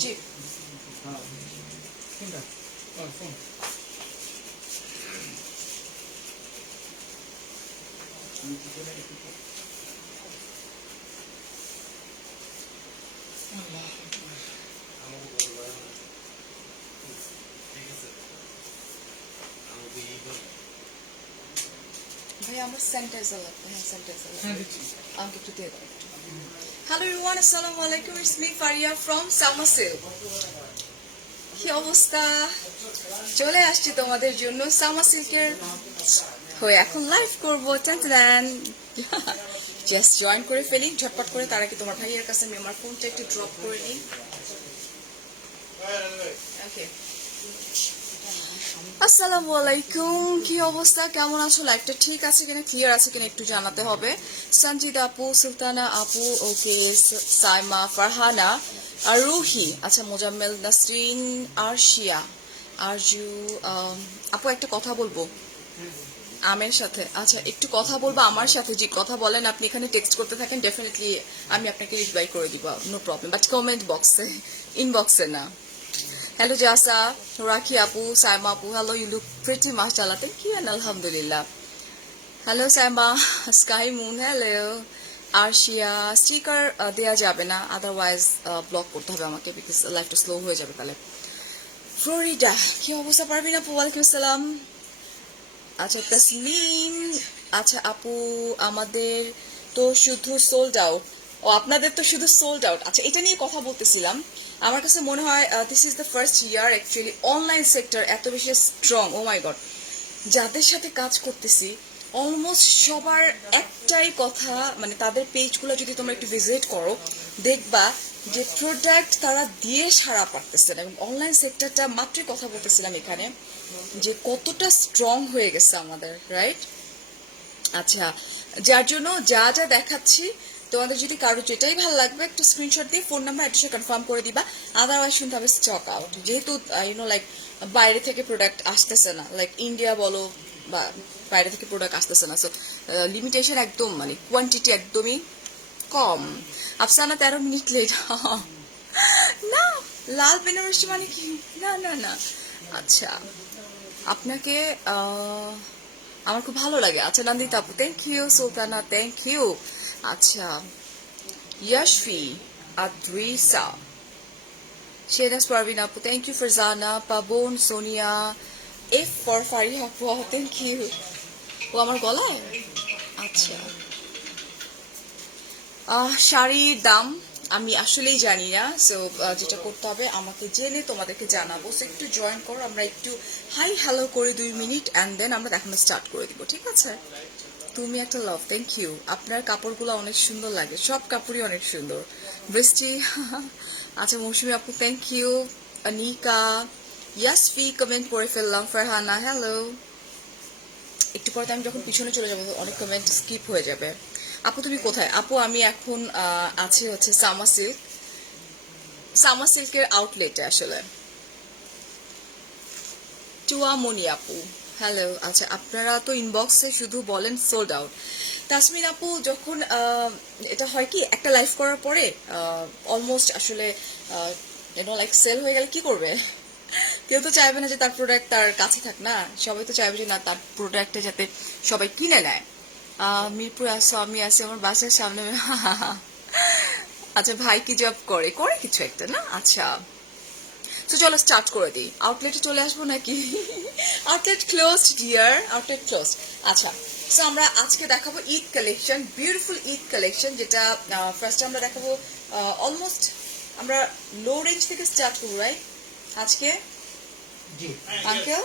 জি ভাই আমার স্যানিটাইজার লাগবে। হ্যাঁ স্যানিটাইজার আমাকে একটু দিয়ে দাও। হ্যালো এভরিওয়ান, আসসালামু আলাইকুম। ইটস মি ফারিয়া ফ্রম সামাসিল। কি অবস্থা? চলে আসছি তোমাদের জন্য সামাসিল্কের হয়ে এখন লাইভ করবো। জাস্ট জয়েন করে ফেলি ঝটপট করে, তার আগে তোমার ভাইয়ের কাছে আমি আমার ফোনটা একটু ড্রপ করে নিই। ওকে, আসসালামু আলাইকুম। কি অবস্থা, কেমন আছো? লাইভটা ঠিক আছে কিনা, ক্লিয়ার আছে কিনা একটু জানাতে হবে। সঞ্জিদা আপু, সুলতানা আপু, ওকে, সাইমা, ফারহানা আর রুহি, আচ্ছা, মোজাম্মেল, নাসরিন, আরশিয়া, আরজু। আপু একটা কথা বলবো আমের সাথে। আচ্ছা, একটু কথা বলবো আমার সাথে। জি কথা বলেন, আপনি এখানে টেক্সট করতে থাকেন, ডেফিনেটলি আমি আপনাকে রিপ্লাই করে দিব, নো প্রবলেম, বাট কমেন্ট বক্সে, ইনবক্সে না। Hello Jasa, Raki Apu, Saima Apu. Hello, you look pretty mashallah. Thank you and alhamdulillah. Hello Saima, Sky Moon. Hello, Arshia. Sticker দেয়া যাবে না, আদারওয়াইজ ব্লক করতে হবে আমাকে, বিকজ লাইফটা স্লো হয়ে যাবে তাহলে। ফ্লোরিডা, কি অবস্থা? পারবিন আপু, ওয়ালাইকুম আসসালাম। আচ্ছা তাসলিম, আচ্ছা আপু আমাদের তো শুধু সোল্ড আউট। ও আপনাদের তো শুধু সোল্ড আউট। আচ্ছা, এটা নিয়ে কথা বলতেছিলাম। আমার কাছে মনে হয় this is the first year actually online sector এত বেশি স্ট্রং। ও মাই গড, যাদের সাথে কাজ করতেছি অলমোস্ট সবার একটাই কথা, মানে তাদের পেজগুলো যদি তোমরা একটু ভিজিট করো দেখবা যে প্রোডাক্ট তারা দিয়ে সারা পারতেছে না। এবং অনলাইন সেক্টরটা মাত্রই কথা বলতেছিলাম এখানে যে কতটা স্ট্রং হয়ে গেছে আমাদের, রাইট? আচ্ছা, যার জন্য যা যা দেখাচ্ছি তোমাদের যদি কারো যেটাই ভালো লাগবে একটু স্ক্রিনশট দিয়ে ফোন নাম্বার অ্যাড্রেসে কনফার্ম করে দিবা। আদারওয়াইজ শুনতে হবে স্টক আউট, যেহেতু লাইক বাইরে থেকে প্রোডাক্ট আসতেছে না, লাইক ইন্ডিয়া বলো বা বাইরে থেকে প্রোডাক্ট আসতেছে না, সো লিমিটেশন একদম, মানে কোয়ান্টিটি একদমই কম। Afsana 13 minute late. না, লাল বেনারসি মানে কি? না না না। আচ্ছা, আপনাকে আমার খুব ভালো লাগে। আচ্ছা নন্দিতা আপু, thank you. Sultana, thank you. আচ্ছা, ইয়াশফি, আদ্রিসা, শেদাস পারভিন আপু, thank you. Farzana, Paban, Sonia, F for Faria আপু, থ্যাংক ইউ। ও আমার গলায়, আচ্ছা। শাড়ির দাম আমি আসলেই জানি না, সো যেটা করতে হবে আমাকে জেনে তোমাদেরকে জানাবো। সো একটু জয়েন করো, আমরা একটু হাই হ্যালো করে 2 মিনিট অ্যান্ড দেন আমরা দেখানো স্টার্ট করে দিব, ঠিক আছে? তুমি একটা লাভ, থ্যাংক ইউ। আপনার কাপড়গুলো অনেক সুন্দর লাগে, সব কাপড়ই অনেক সুন্দর। বৃষ্টি, আচ্ছা মৌসুমি আপু, থ্যাংক ইউ। অনিকা, ইয়াসফি কমেন্ট পড়ে ফেললাম। ফারহানা, হ্যালো। একটু পরে আমি যখন পিছনে চলে যাবো অনেক কমেন্ট স্কিপ হয়ে যাবে। আপু তুমি কোথায়? আপু আমি এখন আছি হচ্ছে সামা সিল্কের আউটলেটে আসলে। টুয়ামনি আপু, হ্যালো। আচ্ছা, আপনারা তো ইনবক্সে শুধু বলেন সোল্ড আউট। তাসমিন আপু, যখন এটা হয় কি একটা লাইভ করার পরে অলমোস্ট আসলে লাইক সেল হয়ে গেলে কি করবে? কেউ তো চাইবে না যে তার প্রোডাক্ট তার কাছে থাক, না সবাই তো চাইবে যে না তার প্রোডাক্টটা যাতে সবাই কিনে নেয়। মিরপুর আসো, আমি আছি আমার বাসার সামনে। আচ্ছা, ভাই কি জব করে? করে কিছু একটা না? আচ্ছা, তো চলো স্টার্ট করে দিই। আউটলেটে চলে আসবো নাকি? Outlet closed dear, outlet closed. আচ্ছা, সো আমরা আজকে দেখাবো Eid collection, beautiful Eid collection, যেটা ফার্স্টে আমরা দেখাবো অলমোস্ট আমরা লো রেঞ্জ থেকে স্টার্ট করবো, রাইট? আজকে আঙ্কেল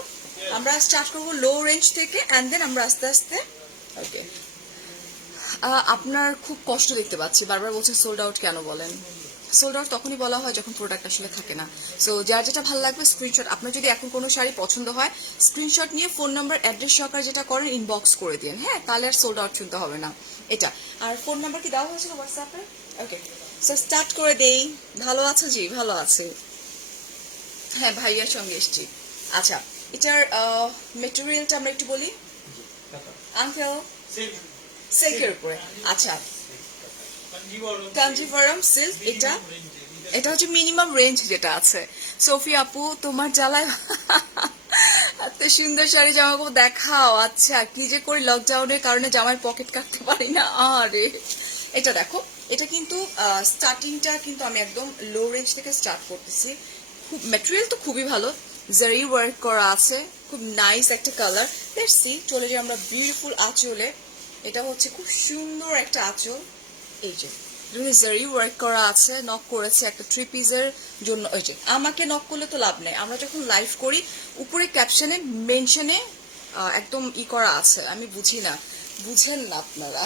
আমরা স্টার্ট করবো লো রেঞ্জ থেকে অ্যান্ড দেন আমরা আস্তে আস্তে, ওকে। আপনার খুব কষ্ট দেখতে পাচ্ছি, বারবার বলছেন সোল্ড আউট কেন বলেন? সোল্ড আউট তখনই বলা হয় যখন প্রোডাক্ট আসলে থাকে না। সো যার যেটা ভালো লাগবে স্ক্রিনশট, আপনার যদি এখন কোনো শাড়ি পছন্দ হয় স্ক্রিনশট নিয়ে ফোন নাম্বার অ্যাড্রেস সহকারে যেটা করেন ইনবক্স করে দিন, হ্যাঁ, তাহলে আর সোল্ড আউট শুনতে হবে না। এটা আর ফোন নাম্বার কি দেওয়া হয়েছিল হোয়াটসঅ্যাপে? ওকে, সো স্টার্ট করে দেই। ভালো আছো? জি ভালো আছে। হ্যাঁ, ভাইয়ার সঙ্গে এসছি। আচ্ছা, এটার মেটেরিয়ালটা আমরা একটু বলি আঙ্কেল। সিল্কের উপরে। আচ্ছা, কাঞ্জিভারাম সিল্ক, এটা হচ্ছে মিনিমাম রেঞ্জ যেটা আছে। সোফি আপু তোমার জ্বালায় এত সুন্দর শাড়ি জামা কাপড় দেখাও। আচ্ছা, কি যে করি লকডাউনের কারণে জামার পকেট কাটতে পারি না। আরে এটা দেখো, এটা কিন্তু স্টার্টিংটা কিন্তু আমি একদম লো রেঞ্জ থেকে স্টার্ট করতেছি। খুব ম্যাটেরিয়াল তো খুবই ভালো, জারি ওয়ার্ক করা আছে, খুব নাইস একটা কালার। লেটস সি, চলে যাই আমরা বিউটিফুল আঁচলে। এটা হচ্ছে খুব সুন্দর একটা আঁচল, এই যে জারি ওয়ার্ক করা আছে, নক করেছে একটা 3 পিসের জন্য। ওই যে আমাকে নক করলে তো লাভ নেই, আমরা যখন লাইভ করি উপরে ক্যাপশনে মেনশনে একদম করা আছে, আমি বুঝি না, বুঝেন না আপনারা।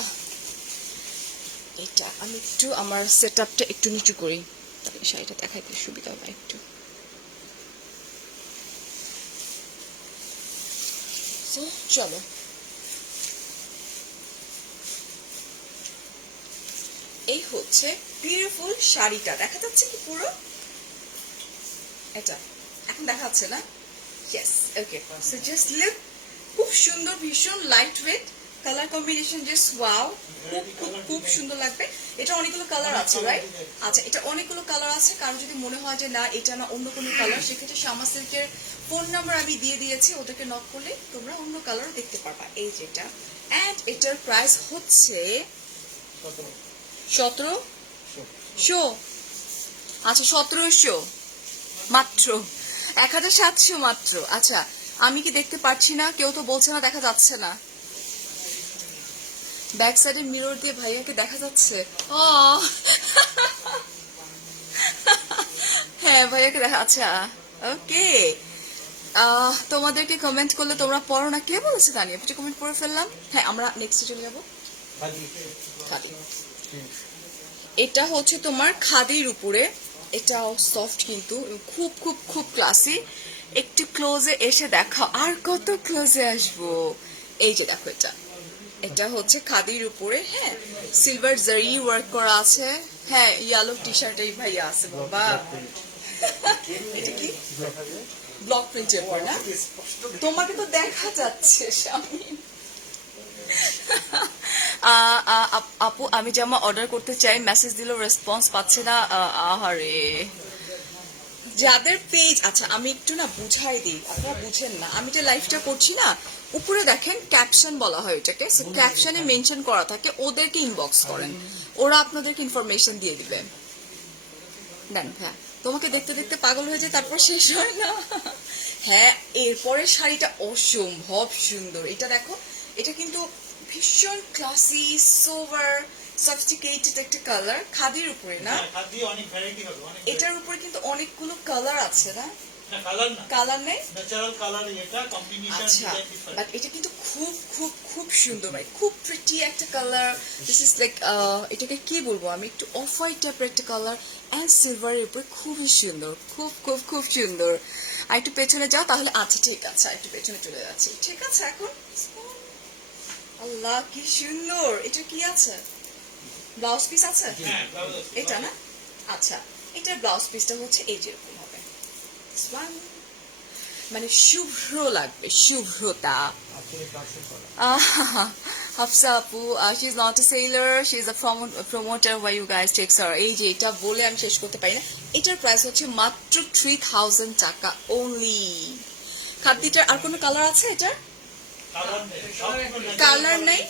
এটা আমি একটু আমার সেট আপটা একটু নিচু করি, তাহলে শাড়িটা দেখাইতে সুবিধা হবে একটু। চলো, এই হচ্ছে বিউটিফুল শাড়িটা, দেখা যাচ্ছে কি পুরো? এটা এখন দেখা যাচ্ছে না? ইয়েস, ওকে। সো জাস্ট লুক, খুব সুন্দর, ভীষণ light weight, colour combination just wow, খুব খুব খুব সুন্দর লাগবে। এটা অনেকগুলো কালার আছে, রাইট? আচ্ছা, এটা অনেকগুলো কালার আছে, কারণ যদি মনে হয় যে না এটা না অন্য কোনো কালার, সেক্ষেত্রে শামা সিল্কের ফোন নাম্বার আমি দিয়ে দিয়েছি, ওদেরকে নক করলে তোমরা অন্য কালার দেখতে পারবা। এই যেটা, অ্যান্ড এটার প্রাইস হচ্ছে 1700। আচ্ছা, 1700 মাত্র, 1700 মাত্র। আচ্ছা, আমি কি দেখতে পাচ্ছি না? কেউ তো বলছে না দেখা যাচ্ছে না। ব্যাক সাইডে মিরর দিয়ে ভাইয়াকে দেখা যাচ্ছে। ও হ্যাঁ, ভাইয়াকে দেখা। আচ্ছা, ওকে। তোমাদেরকে কমেন্ট করলে তোমরা পড়ো না, কে বলেছে জানি? আপনি কমেন্ট করে ফেললাম। হ্যাঁ, আমরা নেক্সটে চলে যাবো। খাদি, এটা হচ্ছে তোমার খাদির উপরে, এটাও সফট কিন্তু খুব খুব খুব ক্লাসি। একটু ক্লোজে এসে দেখাও, আর কত ক্লোজে আসবো। এই যে দেখো, এটা হচ্ছে খাদির উপরে, হ্যাঁ, সিলভার জারি ওয়ার্ক করা আছে। হ্যাঁ, ইয়েলো টি শার্টেই ভাইয়া আছে বাবা। এটা কি ব্লক প্রিন্টের পর না? তোমাকে তো দেখা যাচ্ছে সামনে। আপু আমি জামা অর্ডার করতে চাই, মেসেজ দিলেও রেসপন্স পাচ্ছে না। আহারে, যাদের পেজ, আচ্ছা আমি একটু না বুঝাই দিই, আপনারা বুঝেন না। আমি যে লাইভটা করছি না, উপরে দেখেন ক্যাপশন বলা হয় এটাকে, ক্যাপশনে মেনশন করা থাকে, ওদেরকে ইনবক্স করেন, ওরা আপনাদেরকে ইনফরমেশন দিয়ে দিবে। দেন, হ্যাঁ, তোমাকে দেখতে দেখতে পাগল হয়ে যায়, তারপর শেষ হয় না। হ্যাঁ, এরপরের শাড়িটা অসম্ভব সুন্দর। এটা দেখো, এটা কিন্তু ভীষণ ক্লাসি, সোভার, সফিস্টিকেটেড একটা কালার, খাদির উপরে না? খাদি অনেক ভ্যারাইটি হবে, এটার উপরে কিন্তু অনেকগুলো কালার আছে না? কালার নেই, ন্যাচারাল কালার, এটা কম্বিনেশন ডিজাইন ডিফারেন্ট, বাট এটা কিন্তু খুব খুব খুব সুন্দর, ভাই, খুব প্রিটি একটা কালার। দিস ইজ লাইক, এটাকে কি বলবো আমি, একটু অফ হোয়াইট টাইপের একটা কালার এন্ড সিলভারের উপরে, খুবই সুন্দর, খুব খুব খুব সুন্দর। আর একটু পেছনে যাও তাহলে। আচ্ছা ঠিক আছে, একটু পেছনে চলে যাচ্ছি, ঠিক আছে। এখন আল্লাহ কি সুন্দর, এটা কি আছে? ব্লাউজ পিস আছে এটা না? আচ্ছা, এটার ব্লাউজ পিসটা হচ্ছে এই যেরকম হবে, মানে শুভ্র লাগবে, শুভ্রতা। হাফসা আপু, she is not a seller, she is a promoter, why you guys text her. এই যে এটা বলে আমি শেষ করতে পারি না। এটার প্রাইস হচ্ছে মাত্র 3000 টাকা অনলি। খাদ্যটার আর কোনো কালার আছে? এটার কালার নাই,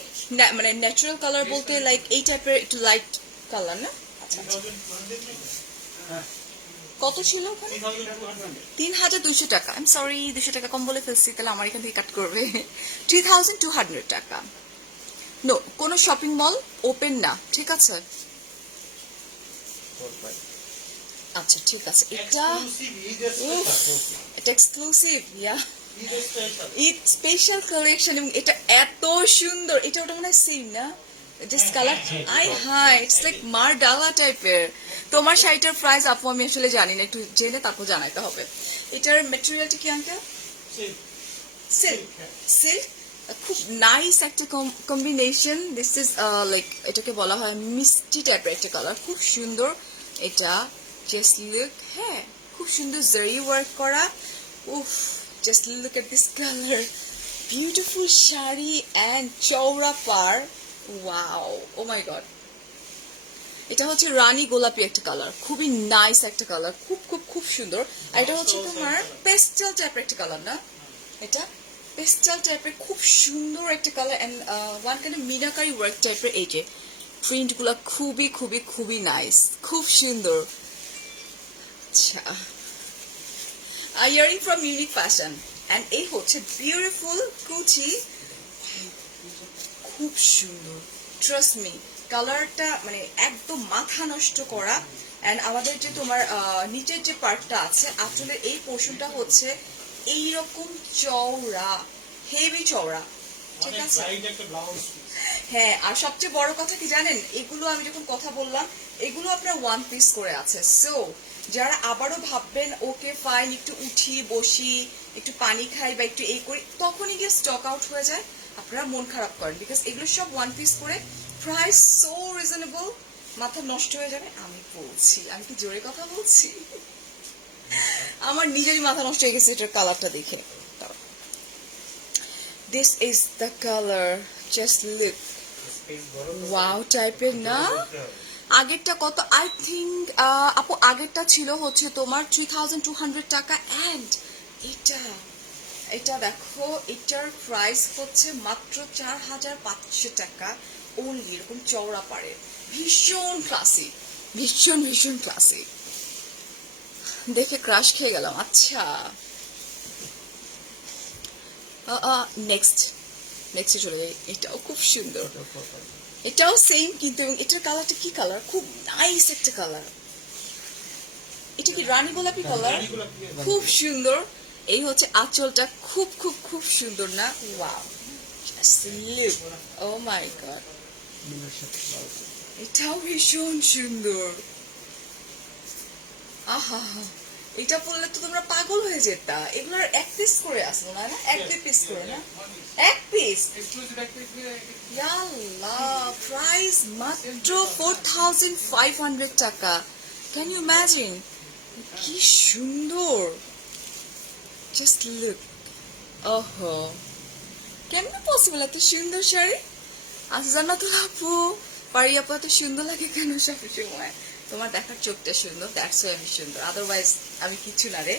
মানে ন্যাচারাল কালার বলতে লাইক এই টাইপের একটু লাইট কালার না? আচ্ছা, কত ছিল? 3200 টাকা। আই এম সরি, 200 টাকা কম বলে ফেলছি, তাহলে আমার এখান থেকে কাট করবে। 3200 টাকা। নো, কোনো শপিং মল ওপেন না, ঠিক আছে? আচ্ছা ঠিক আছে, এটা এক্সক্লুসিভ, ইয়া, ঈদ স্পেশাল কালেকশন, এবং এটা এত সুন্দর। এটা ওটা মনে হয় সেম না? জাস্ট কালার, আই হাই, ইটস লাইক মার ডালা টাইপের। তোমার শাড়িটার প্রাইস আপু আমি আসলে জানি না, একটু জেনে তারপর জানাইতে হবে। এটার ম্যাটেরিয়ালটা কি আঙ্কেল? সিল্ক, সিল্ক, খুব নাইস একটা কম্বিনেশন। দিস ইজ লাইক, এটাকে বলা হয় মিষ্টি টাইপের একটা কালার, খুব সুন্দর। এটা জাস্ট লুক, হ্যাঁ, খুব সুন্দর জারি ওয়ার্ক করা। উফ, just look at this colour, beautiful sari and চওড়া পার, ওয়াও, ও মাই গড। এটা হচ্ছে রানী গোলাপি একটা কালার, খুবই নাইস একটা কালার, খুব খুব খুব সুন্দর। আর এটা হচ্ছে তোমার পেস্টেল টাইপের একটা কালার না, এটা পেস্টেল টাইপের খুব সুন্দর একটা colour and one kind of minakari work টাইপের। এই যে প্রিন্টগুলো খুবই খুবই খুবই নাইস, খুব সুন্দর। আচ্ছা, earring from unique fashion and এই হচ্ছে বিউটিফুল কুচি, খুব সুন্দর। ট্রাস্ট মি, কালারটা মানে একদম মাথা নষ্ট করা। এন্ড আমাদের যে তোমার নিচের যে পার্টটা আছে, আসলে এই পোর্শনটা হচ্ছে এইরকম চওড়া, হেভি চওড়া, ঠিক আছে? হ্যাঁ, আর সবচেয়ে বড় কথা কি জানেন, এগুলো আমি যখন কথা বললাম, এগুলো আপনার ওয়ান পিস করে আছে। সো যারা আবারও ভাববেন ওকে ফাইন একটু উঠি বসি একটু পানি খাই বা একটু এই করি, তখনই গিয়ে স্টক আউট হয়ে যায়, আপনারা মন খারাপ করেন। বিকজ এগুলো সব ওয়ান পিস করে, প্রাইস সো রিজনেবল, মাথা নষ্ট হয়ে যাবে। আমি বলছি, আমি কি জোরে কথা বলছি? আমার নিজেরই মাথা নষ্ট হয়ে গেছে এটার কালারটা দেখে। This is the colour, just look, wow টাইপের না? আগেরটা কত? আই থিঙ্ক আপু আগেরটা ছিল হচ্ছে তোমার 3200 টাকা। অ্যান্ড এটা এটা দেখো, এটার প্রাইস হচ্ছে মাত্র 4500 টাকা ওনলি। এরকম চওড়া পারে, ভীষণ ক্লাসিক, ভীষণ ভীষণ ক্লাসিক, দেখে ক্রাশ খেয়ে গেলাম। আচ্ছা, নেক্সট নেক্সটে চলে যাই। এটাও খুব সুন্দর, এটাও সেম কিন্তু এটার কালারটা কি কালার, খুব নাইস একটা কালার। এটা কি রানী গোলাপি কালার, খুব সুন্দর। এই হচ্ছে আঁচলটা, খুব খুব খুব সুন্দর না? ওয়াও, ও মাই গড, এটাও ভীষণ সুন্দর। আহা, এটা পড়লে তো তোমরা পাগল হয়ে যেতা। এগুলোর এক পিস করে আসলো না, না এক দুই পিস করে না, এক পিস। ইয়াল্লাহ, প্রাইস মাত্র 4500 টাকা। Can you imagine? কি সুন্দর, জাস্ট লুক। ওহো, কেমনে পসিবল এত সুন্দর শাড়ি? আচ্ছা, জান্নাতুল আপু, পারি আপু এত সুন্দর লাগে কেন সব সময়? তোমার দেখার চোখটা সুন্দর, দ্যাটস ওয়াই আমি সুন্দর, আদারওয়াইজ আমি কিছু না রে।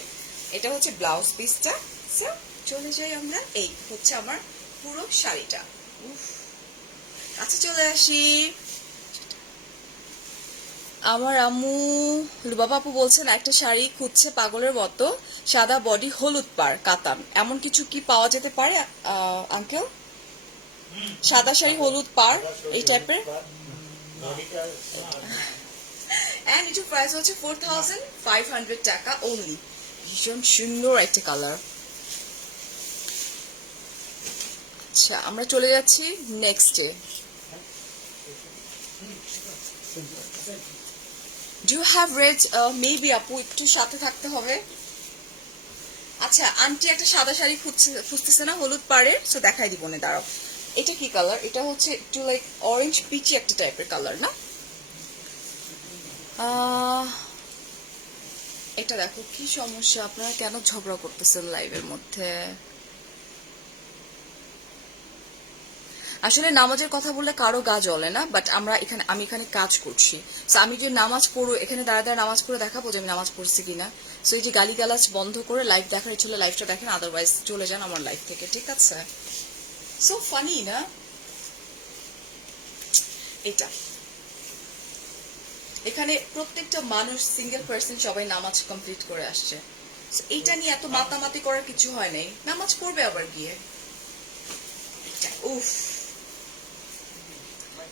এটা হচ্ছে ব্লাউজ পিসটা। চলে যাই আমরা, এই হচ্ছে আমার পুরো শাড়িটা। উফ, আচ্ছা চলে আসি। আমার আম্মু লুবাবা আপু বলছেন একটা শাড়ি খুঁজছে পাগলের মতো, সাদা বডি হলুদ পার কাতান, এমন কিছু কি পাওয়া যেতে পারে আঙ্কেল? সাদা শাড়ি হলুদ পার এই টাইপের। এন্ড এটার প্রাইস হচ্ছে 4500 টাকা ওনলি। ভীষণ সুন্দর একটা কালার। আচ্ছা, আমরা চলে যাচ্ছি নেক্সটে। Do have read? মেবি আপু একটু সাথে থাকতে হবে। আচ্ছা, আন্টি একটা সাদা শাড়ি খুঁজতেছে না হলুদ পাড়ের, সো দেখাই দিব না, দাঁড়াও। এটা কি কালার? এটা হচ্ছে একটু লাইক অরেঞ্জ পিচি একটা টাইপের কালার না? এটা দেখো কি সমস্যা, আপনারা কেন ঝগড়া করতেছেন লাইভের মধ্যে? আসলে নামাজের কথা বললে কারো গা জ্বলে না, বাট আমি এখানে কাজ করছি। সো আমি যে নামাজ পড়বো, এখানে দাঁড়া নামাজ পড়ে দেখাবো যে আমি নামাজ পড়ছি কিনা। সো এই যে গালিগালাজ বন্ধ করে লাইভ দেখার ইচ্ছে হলে লাইভটা দেখেন, আদারওয়াইজ চলে যান আমার লাইভ থেকে, ঠিক আছে? সো ফানি না? এটা এখানে প্রত্যেকটা মানুষ সিঙ্গেল পার্সন সবাই নামাজ কমপ্লিট করে আসছে। এইটা নিয়ে এত মাতামাতি করার কিছু হয় নাই, নামাজ পড়বে আবার গিয়ে। উফ,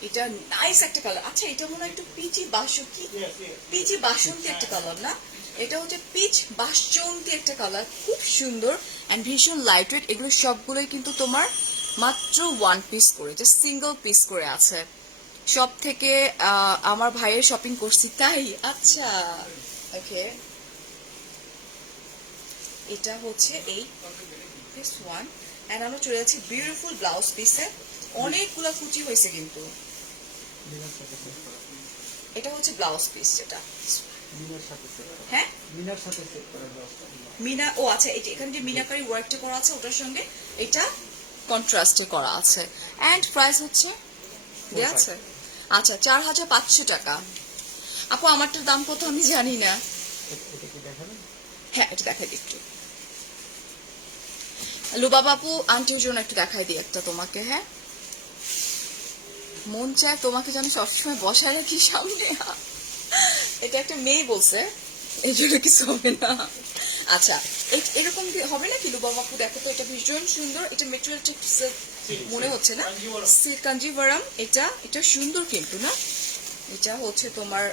এটা নাইস একটা কালার। আচ্ছা, এটা মনে হয় একটু পিচি বাসন্তী একটা কালার না? এটা হচ্ছে পিচ বাসন্তী একটা কালার, খুব সুন্দর এন্ড ভীষণ লাইট ওয়েট। এগুলো সবগুলোই কিন্তু তোমার মাত্র ওয়ান পিস করে, জাস্ট সিঙ্গেল পিস করে আছে। সব থেকে আমার ভাইয়ের শপিং করছি তাই। আচ্ছা, ওকে, এটা হচ্ছে এই দিস ওয়ান। এন্ড আমরা চলে যাচ্ছি বিউটিফুল ব্লাউজ পিসে, অনেকগুলা কুচি হয়েছে কিন্তু। এটা হচ্ছে ব্লাউজ পিস, যেটা হ্যাঁ মিনা, ও আচ্ছা, এই যে এখানে যে মিনাকারি ওয়ার্কটা করা আছে ওটার সঙ্গে এটা কন্ট্রাস্টে করা আছে। এন্ড প্রাইস হচ্ছে দেয়া আছে? আচ্ছা, 4500 টাকা। আপু আমারটার দাম কত আমি জানি না। হ্যাঁ, এটা দেখাই দিই একটু। লুবাব আপু আন্টির জন্য একটু দেখাই দিই একটা তোমাকে। হ্যাঁ, মন চায় তোমাকে যেন সবসময় বসায় রাখি সামনে। এটা একটা মেয়ে বলছে, এই জন্য কিছু হবে না। আচ্ছা, এরকম হবে না কি লুবাব আপু? দেখো তো, এটা ভীষণ সুন্দর। এটা মেটেরিয়ালটা মনে হচ্ছে না সিল্ক কাঞ্জিভারাম। এটা সুন্দর কিন্তু না। এটা হচ্ছে তোমার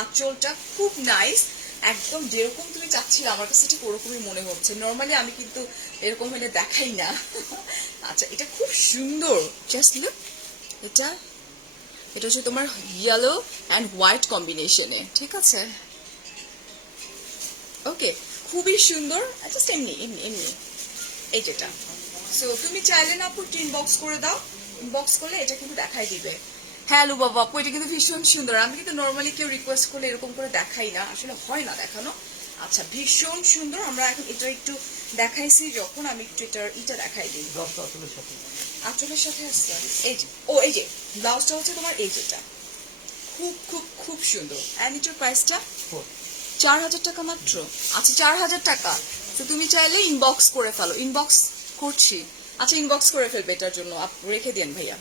আঁচলটা খুব নাইস, একদম যেরকম তুমি চাচ্ছিলে আমার কাছে ঠিক ওরকমই মনে হচ্ছে। নর্মালি আমি কিন্তু এরকম হলে দেখাই না। আচ্ছা, এটা খুব সুন্দর, জাস্ট লুক। এটা এটা হচ্ছে তোমার ইয়েলো অ্যান্ড হোয়াইট কম্বিনেশনে, ঠিক আছে? ওকে, খুবই সুন্দর। জাস্ট এমনি এমনি এমনি এই যেটা। সো তুমি চাইলে না আপু ইনবক্স করে দাও, ইনবক্স করলে এটা কিন্তু দেখাই দিবে। হ্যাঁ লুবাবা আপু, এটা কিন্তু ভীষণ সুন্দর। আমি কিন্তু নর্মালি কেউ রিকোয়েস্ট করলে এরকম করে দেখাই না, আসলে হয় না দেখানো। আচ্ছা, ভীষণ সুন্দর। আমরা এখন এটা একটু দেখাইছি যখন, আমি একটু এটা দেখাই দিই। আঁচলের সাথে আসছে এই যে, এই যে ব্লাউজটা হচ্ছে তোমার এই যেটা, খুব খুব খুব সুন্দর। অ্যান্ড এটার প্রাইসটা 4000 টাকা মাত্র। আচ্ছা, 4000 টাকা। তো তুমি চাইলে ইনবক্স করে ফেলো। ইনবক্স করছি। আচ্ছা, ইনবক্স করে ফেলবে, এটার জন্য রেখে দেন ভাইয়া।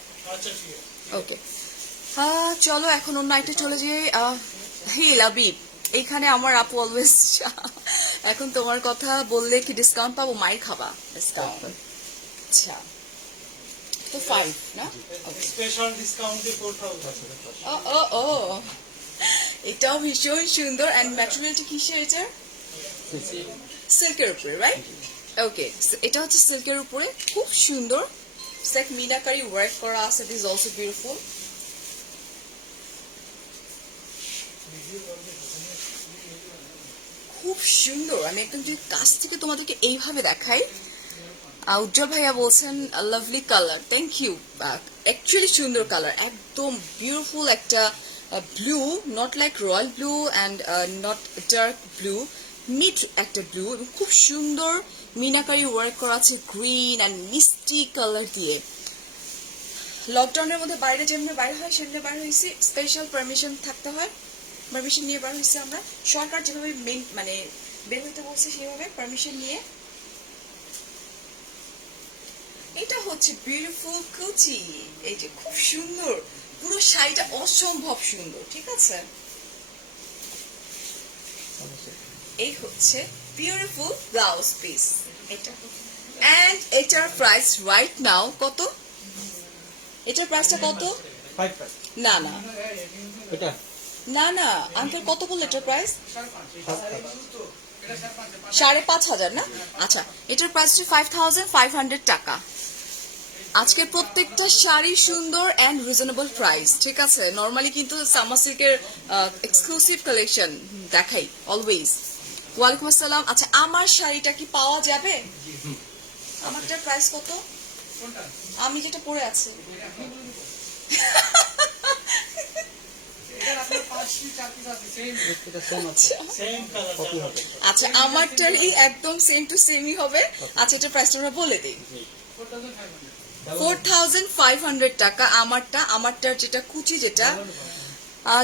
ওকে, চলো এখন অন্য আইটে চলে যাই। হে লাবিব, এইখানে আমার আপু অলওয়েজ। এখন তোমার কথা বললে কি ডিসকাউন্ট পাবো? মাইর খাবা ডিসকাউন্ট। আচ্ছা, তো 5 না? স্পেশাল ডিসকাউন্ট দিয়ে 4000। ও এটাও ভীষণ সুন্দর। অ্যান্ড ম্যাটেরিয়ালটা কিসের? এটা সিল্কের উপরে, রাইট? ওকে, এটা হচ্ছে সিল্কের উপরে, খুব সুন্দর। সেক মিনাকারি ওয়ার্ক করা আছে। This is also beautiful. খুব সুন্দর। আমি একদম যদি কাছ থেকে তোমাদেরকে এইভাবে দেখাই। উজ্জ্বল ভাইয়া বলছেন lovely colour, thank you. Actually সুন্দর কালার, একদম বিউটিফুল একটা blue, not like royal blue and not dark blue, mid একটা ব্লু, এবং খুব সুন্দর মিনাকারি ওয়ার্ক করা আছে গ্রিন অ্যান্ড মিষ্টি কালার দিয়ে। লকডাউনের মধ্যে বাইরে যেমনি বাইরে হয় সেমনি বাইরে হয়েছি। স্পেশাল পারমিশন থাকতে হয়, পারমিশন নিয়ে বার হয়েছি আমরা। সরকার যেভাবে মানে বের হইতে বলছে সেভাবে পারমিশন নিয়ে। এটা হচ্ছে বিউটিফুল কুচি, এই যে খুব সুন্দর, পুরো শাড়িটা অসম্ভব সুন্দর, ঠিক আছে? এই হচ্ছে বিউটিফুল ব্লাউজ পিস এটা। এন্ড এটার প্রাইস রাইট নাও কত? এটার প্রাইসটা কত? না না এটা না না আঙ্কেল, কত বললো এটার প্রাইস? 5500 না? আচ্ছা, এটার প্রাইস হচ্ছে 5500 টাকা। আজকে প্রত্যেকটা শাড়ি সুন্দর অ্যান্ড রিজনেবল প্রাইস, ঠিক আছে? নর্মালি কিন্তু সামার সিল্কের এক্সক্লুসিভ কালেকশন দেখাই অলওয়েজ। ওয়ালাইকুম আসসালাম। আচ্ছা, আমার শাড়িটা কি পাওয়া যাবে? আমারটার প্রাইস কত? আমি যেটা পরে আছি। আচ্ছা, আমারটারই একদম সেম টু সেমই হবে। আচ্ছা, এটার প্রাইসটা আমরা বলে দিই। 4500 টাকা আমারটার যেটা কুচি, যেটা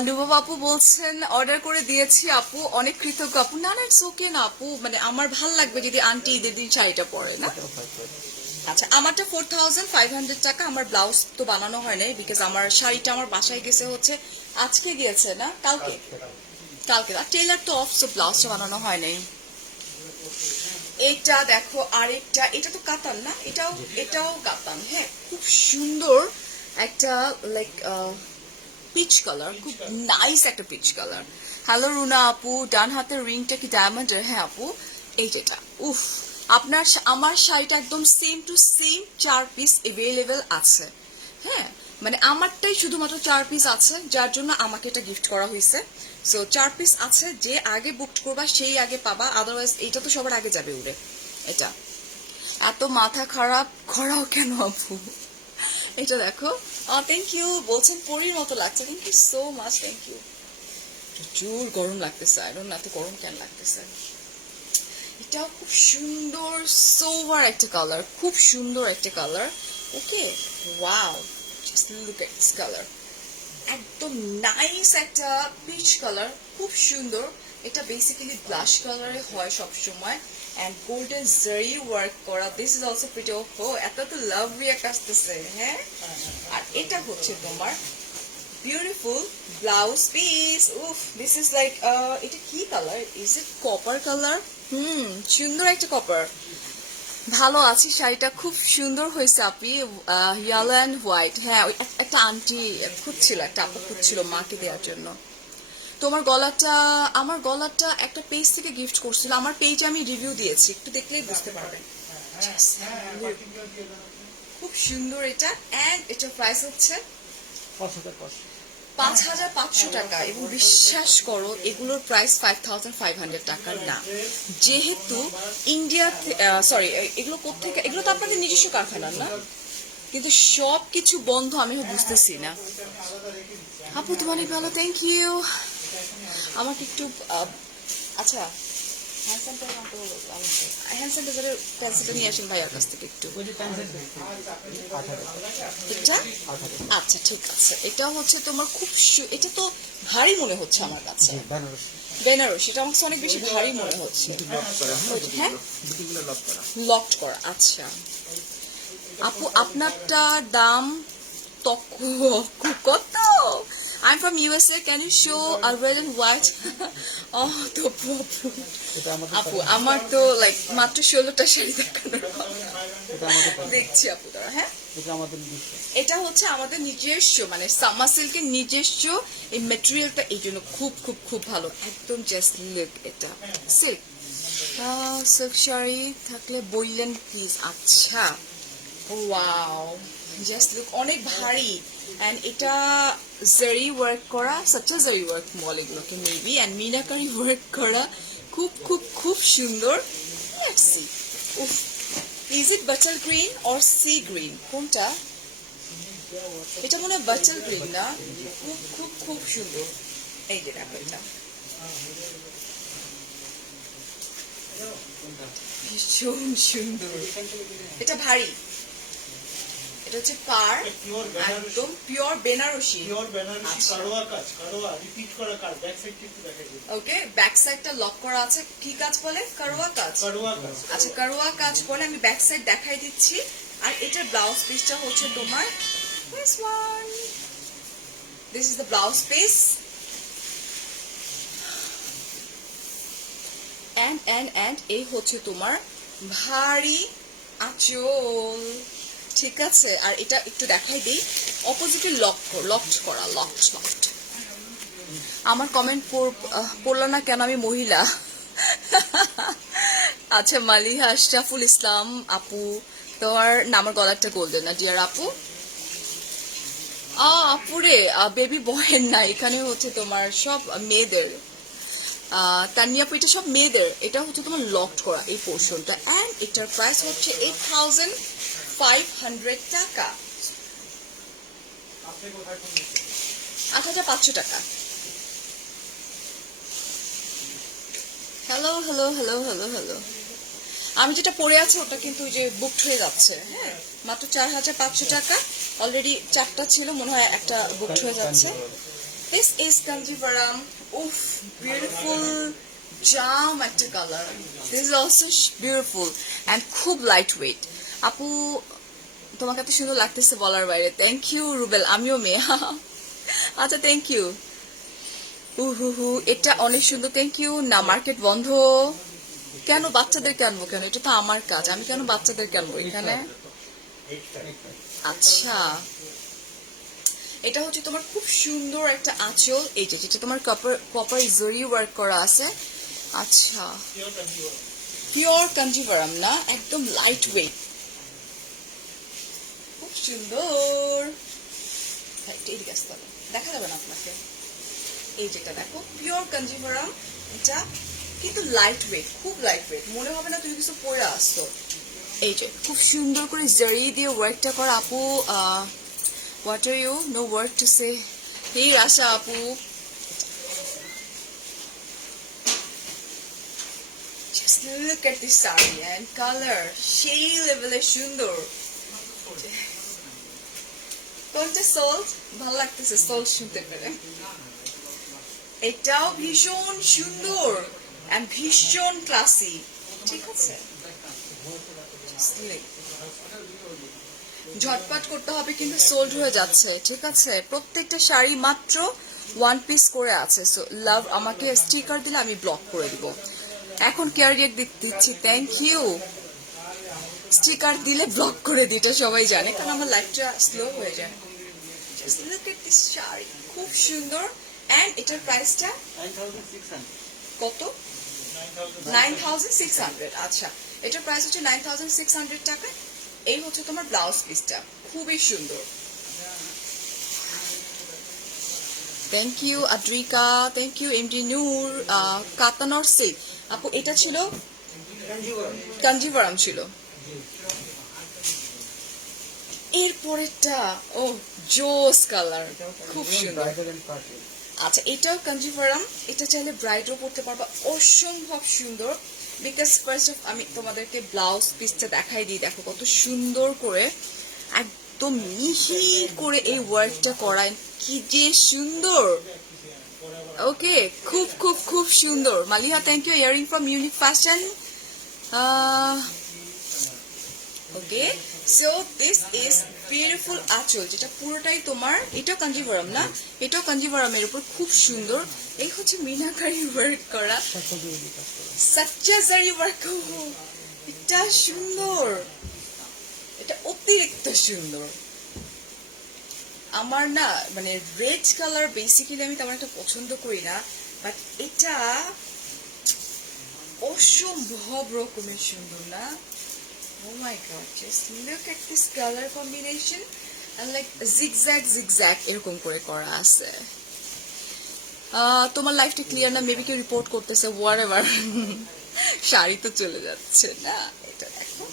লুবাব আপু বলছেন অর্ডার করে দিয়েছি আপু, অনেক কৃতজ্ঞ আপু। না না, ইটস ওকে না আপু, মানে আমার ভাল লাগবে যদি আন্টি ঈদের দিন শাড়িটা পরে না। আচ্ছা, আমারটা 4500 টাকা। আমার ব্লাউজ তো বানানো হয় নাই, বিকজ আমার শাড়িটা আমার বাসায় গেছে হচ্ছে আজকে গিয়েছে না কালকে, আর টেলার তো অফ, সো ব্লাউজটা বানানো হয় নাই। এটা দেখো আরেকটা, এটা তো কাতান না? এটাও কাতান। হ্যাঁ, খুব সুন্দর একটা লাইক পিচ কালার, খুব নাইস একটা পিচ কালার। হ্যালো রুনা আপু, ডান হাতের রিংটা কি ডায়মন্ডের? হ্যাঁ আপু, এই যেটা। উফ, আমার শাড়িটা একদম same to same 4 piece available আছে। হ্যাঁ, মানে আমারটাই শুধুমাত্র 4 পিস আছে, যার জন্য আমাকে এটা গিফট করা হয়েছে। সো 4 পিস আছে, যে আগে বুক করবা সেই আগে পাবা, আদারওয়াইজ এটা তো সবার আগে যাবে উড়ে। এটা এত মাথা খারাপ করাও কেন আপু? এটা দেখো। থ্যাংক ইউ, বলছেন পরীর মতো লাগছে। Thank you so much, thank you. প্রচুর গরম লাগতেছে, আই ডোন্ট নো এত গরম কেন লাগতেছে। এটাও খুব সুন্দর সোভার একটা কালার, খুব সুন্দর একটা colour. Okay, wow, just look at this colour, একদম নাইস একটা পিচ কালার, খুব সুন্দর। এটা বেসিক্যালি ব্লাশ কালারে হয় সব সময়, এন্ড গোল্ডেন জারি ওয়ার্ক করা। This is also pretty. ও এত তো লাভ রিয়াক্ট আসতেছে, হ্যাঁ। আর এটা হচ্ছে তোমার বিউটিফুল ব্লাউজ পিস। উফ, দিস ইজ লাইক, এটা কি colour? Is it copper colour? সুন্দর একটা কপার। ভালো আছি, শাড়িটা খুব সুন্দর হয়েছে আপনি। Yellow and white. হ্যাঁ, ওই একটা আন্টি খুঁজছিল, একটা আপু খুঁজছিল মাকে দেওয়ার জন্য। তোমার গলাটা, আমার গলাটা একটা পেজ থেকে গিফট করছিল। আমার পেজে আমি রিভিউ দিয়েছি, একটু দেখলেই বুঝতে পারবেন। খুব সুন্দর এটা। অ্যান্ড এটার প্রাইস হচ্ছে 5,500 টাকা। এবং বিশ্বাস করো এগুলোর প্রাইস 5,500 টাকা না, যেহেতু ইন্ডিয়া, সরি, এগুলো কোথেকে, এগুলো তো আপনাদের নিজস্ব কারখানা না, কিন্তু সব কিছু বন্ধ। আমি বুঝতেছি না। আপু তোমার অনেক ভালো, থ্যাংক ইউ। আমাকে একটু আচ্ছা, হ্যান্ডসাম বাজারের পেন্সিলটা নিয়ে আসেন ভাইয়ার কাছ থেকে একটু। এটা আচ্ছা ঠিক আছে। এটা হচ্ছে তোমার খুব এটা তো ভারী মনে হচ্ছে আমার কাছে, বেনারস। এটা আমার কাছে অনেক বেশি ভারী মনে হচ্ছে। হ্যাঁ, লকড করা। আচ্ছা আপু, আপনারটা দাম কত? I'm from USA. Can you show a red and white? Oh, the problem. আপু আমার তো লাইক মাত্র 16টা শাড়ি দেখানোর দেখছি আপু তারা। হ্যাঁ, এটা হচ্ছে আমাদের নিজস্ব, মানে সামা সিল্কের নিজস্ব এই ম্যাটেরিয়ালটা, এই জন্য খুব খুব খুব ভালো। একদম জাস্ট লুক, এটা সিল্ক। সিল্ক শাড়ি থাকলে বললেন প্লিজ। আচ্ছা, ওয়াও, জাস্ট লুক, অনেক ভারী। অ্যান্ড এটা জারি ওয়ার্ক করা, সাচ্চা জারি ওয়ার্ক বলে এগুলোকে মেবি, অ্যান্ড মিনাকারি ওয়ার্ক করা, খুব খুব খুব সুন্দর। উফ, is it butter green or sea green? কোনটা? এটা মনে হয় বাটার গ্রিন না? খুব খুব খুব সুন্দর। এই যে দেখো, এটা ভীষণ সুন্দর। এটা ভারী, এটা হচ্ছে পার, একদম পিওর বেনারসি। ওকে, ব্যাক সাইডটা লক করা আছে। কি কাজ বলে? কারোয়া কাজ। আচ্ছা, কারোয়া কাজ বলে। আমি ব্যাক সাইড দেখাই দিচ্ছি। আর এটার ব্লাউজ পিসটা হচ্ছে তোমার this one. This is the blouse piece. And এই হচ্ছে তোমার ভারী আঁচল, ঠিক আছে। আর এটা একটু দেখাই দিই, অপোজিটে লকড করা, লকড। আমার কমেন্ট পড়লো না কেন? আমি মহিলা। আচ্ছা, মালিহা আশরাফুল ইসলাম আপু, তোমার নামের গলারটা গোল্ডেন না ডিয়ার আপু? আপুরে, বেবি বয়ের না, এখানে হচ্ছে তোমার সব মেয়েদের। তানিয়াপু, এটা সব মেয়েদের। এটা হচ্ছে তোমার লকড করা এই পোর্শনটা। অ্যান্ড এটার প্রাইস হচ্ছে 8,500 টাকা, 8,500 টাকা। Hello hello hello hello hello. আমি যেটা পরে আছি ওটা কিন্তু যে বুকড হয়ে যাচ্ছে। হ্যাঁ, মাত্র 4,500 টাকা। অলরেডি 4টা ছিল, মনে হয় একটা বুকড হয়ে যাচ্ছে। This is Kanjivaram. উফ, বিউটিফুল জাম একটা colour. This is also beautiful and খুব লাইট ওয়েট। আপু তোমাকে এত সুন্দর লাগতেছে বলার বাইরে। থ্যাংক ইউ রুবেল, আমিও মেয়ে। আচ্ছা, থ্যাংক ইউ। হু, এটা অনেক সুন্দর, থ্যাংক ইউ। না, মার্কেট বন্ধ কেন? বাচ্চাদেরকে আনবো কেন? এটা তো আমার কাজ, আমি কেন বাচ্চাদেরকে আনবো এখানে? আচ্ছা, এটা হচ্ছে তোমার খুব সুন্দর একটা আঁচল। এই যে যেটা তোমার কপার জরি ওয়ার্ক করা আছে। আচ্ছা, পিওর কাঞ্জিভারাম না, একদম লাইট ওয়েট, খুব সুন্দর। দেখা যাবে না আপনাকে? এই যেটা দেখো, পিওর কাঞ্জিভারাম। এটা কিন্তু লাইট ওয়েট, খুব লাইট ওয়েট, মনে হবে না তুমি কিছু পরে আসছো। এই যে খুব সুন্দর করে জারি দিয়ে ওয়ার্কটা করা। আপু what are you? No word to say. Hey Rasha আপু, just look at this saree and color, সেই লেভেলে সুন্দর। কোনটা সোল্ড? ভালো লাগতেছে সোল্ড শুনতে পেরে। এটাও ভীষণ সুন্দর এন্ড ভীষণ ক্লাসি, ঠিক আছে? ঝটপট করতে হবে কিন্তু সোল্ড হয়ে যাচ্ছে, ঠিক আছে? প্রত্যেকটা শাড়ি মাত্র 1 পিস করে আছে। সো লাভ আমাকে স্টিকার দিলে আমি ব্লক করে দিব। এখন কেয়ার গেট দিচ্ছি, থ্যাংক ইউ। স্টিকার দিলে ব্লক করে দিই, এটা সবাই জানে, কারণ আমার লাইফটা স্লো হয়ে যায়। Just look at this sari, খুব সুন্দর। এন্ড এটার প্রাইসটা 9,600 কত? 9,600। আচ্ছা, এটার প্রাইস হচ্ছে 9,600 টাকা। এই হচ্ছে তোমার ব্লাউজ পিসটা, খুবই সুন্দর। Thank you Adrika, thank you MD Noor. কাতানর সিল্ক আপু, এটা ছিল কাঞ্জিভারাম ছিল। এরপরেরটা ও জোস কালার, খুব সুন্দর। ব্রাইডাল এন্ড পার্টি আচ্ছা, এটাও কাঞ্জিভারাম, এটা চাইলে ব্রাইডও পড়তে পারবা, অসম্ভব সুন্দর। বিকজ ফার্স্ট অফ আমি তোমাদেরকে ব্লাউজ পিসটা দেখাই দিই, দেখো কত সুন্দর করে একদম মিহি করে এই ওয়ার্কটা করায়, কি যে সুন্দর। ওকে, খুব খুব খুব সুন্দর। Maliha, thank you. Earring from unique fashion. Okay, so this is beautiful anchal, যেটা পুরোটাই তোমার, এটাও কাঞ্জিভারাম না, এটাও কাঞ্জিভারামের উপর খুব সুন্দর। এই হচ্ছে মিনাকারি ওয়ার্ক করা, সাচ্চা জারি ওয়ার্ক। এটা সুন্দর, এটা অতিরিক্ত সুন্দর। আমার না মানে রেড কালার বেসিক্যালি আমি তেমন একটা পছন্দ করি না, বাট এটা অসম্ভব রকমের সুন্দর না? Oh my god, just look at this color combination and like zigzag এরকম করে করা আছে। তোমার লাইফটা ক্লিয়ার না, মেবি কেউ রিপোর্ট করতেছে, হোয়াটএভার। শাড়ি তো চলে যাচ্ছে না। এটা দেখো,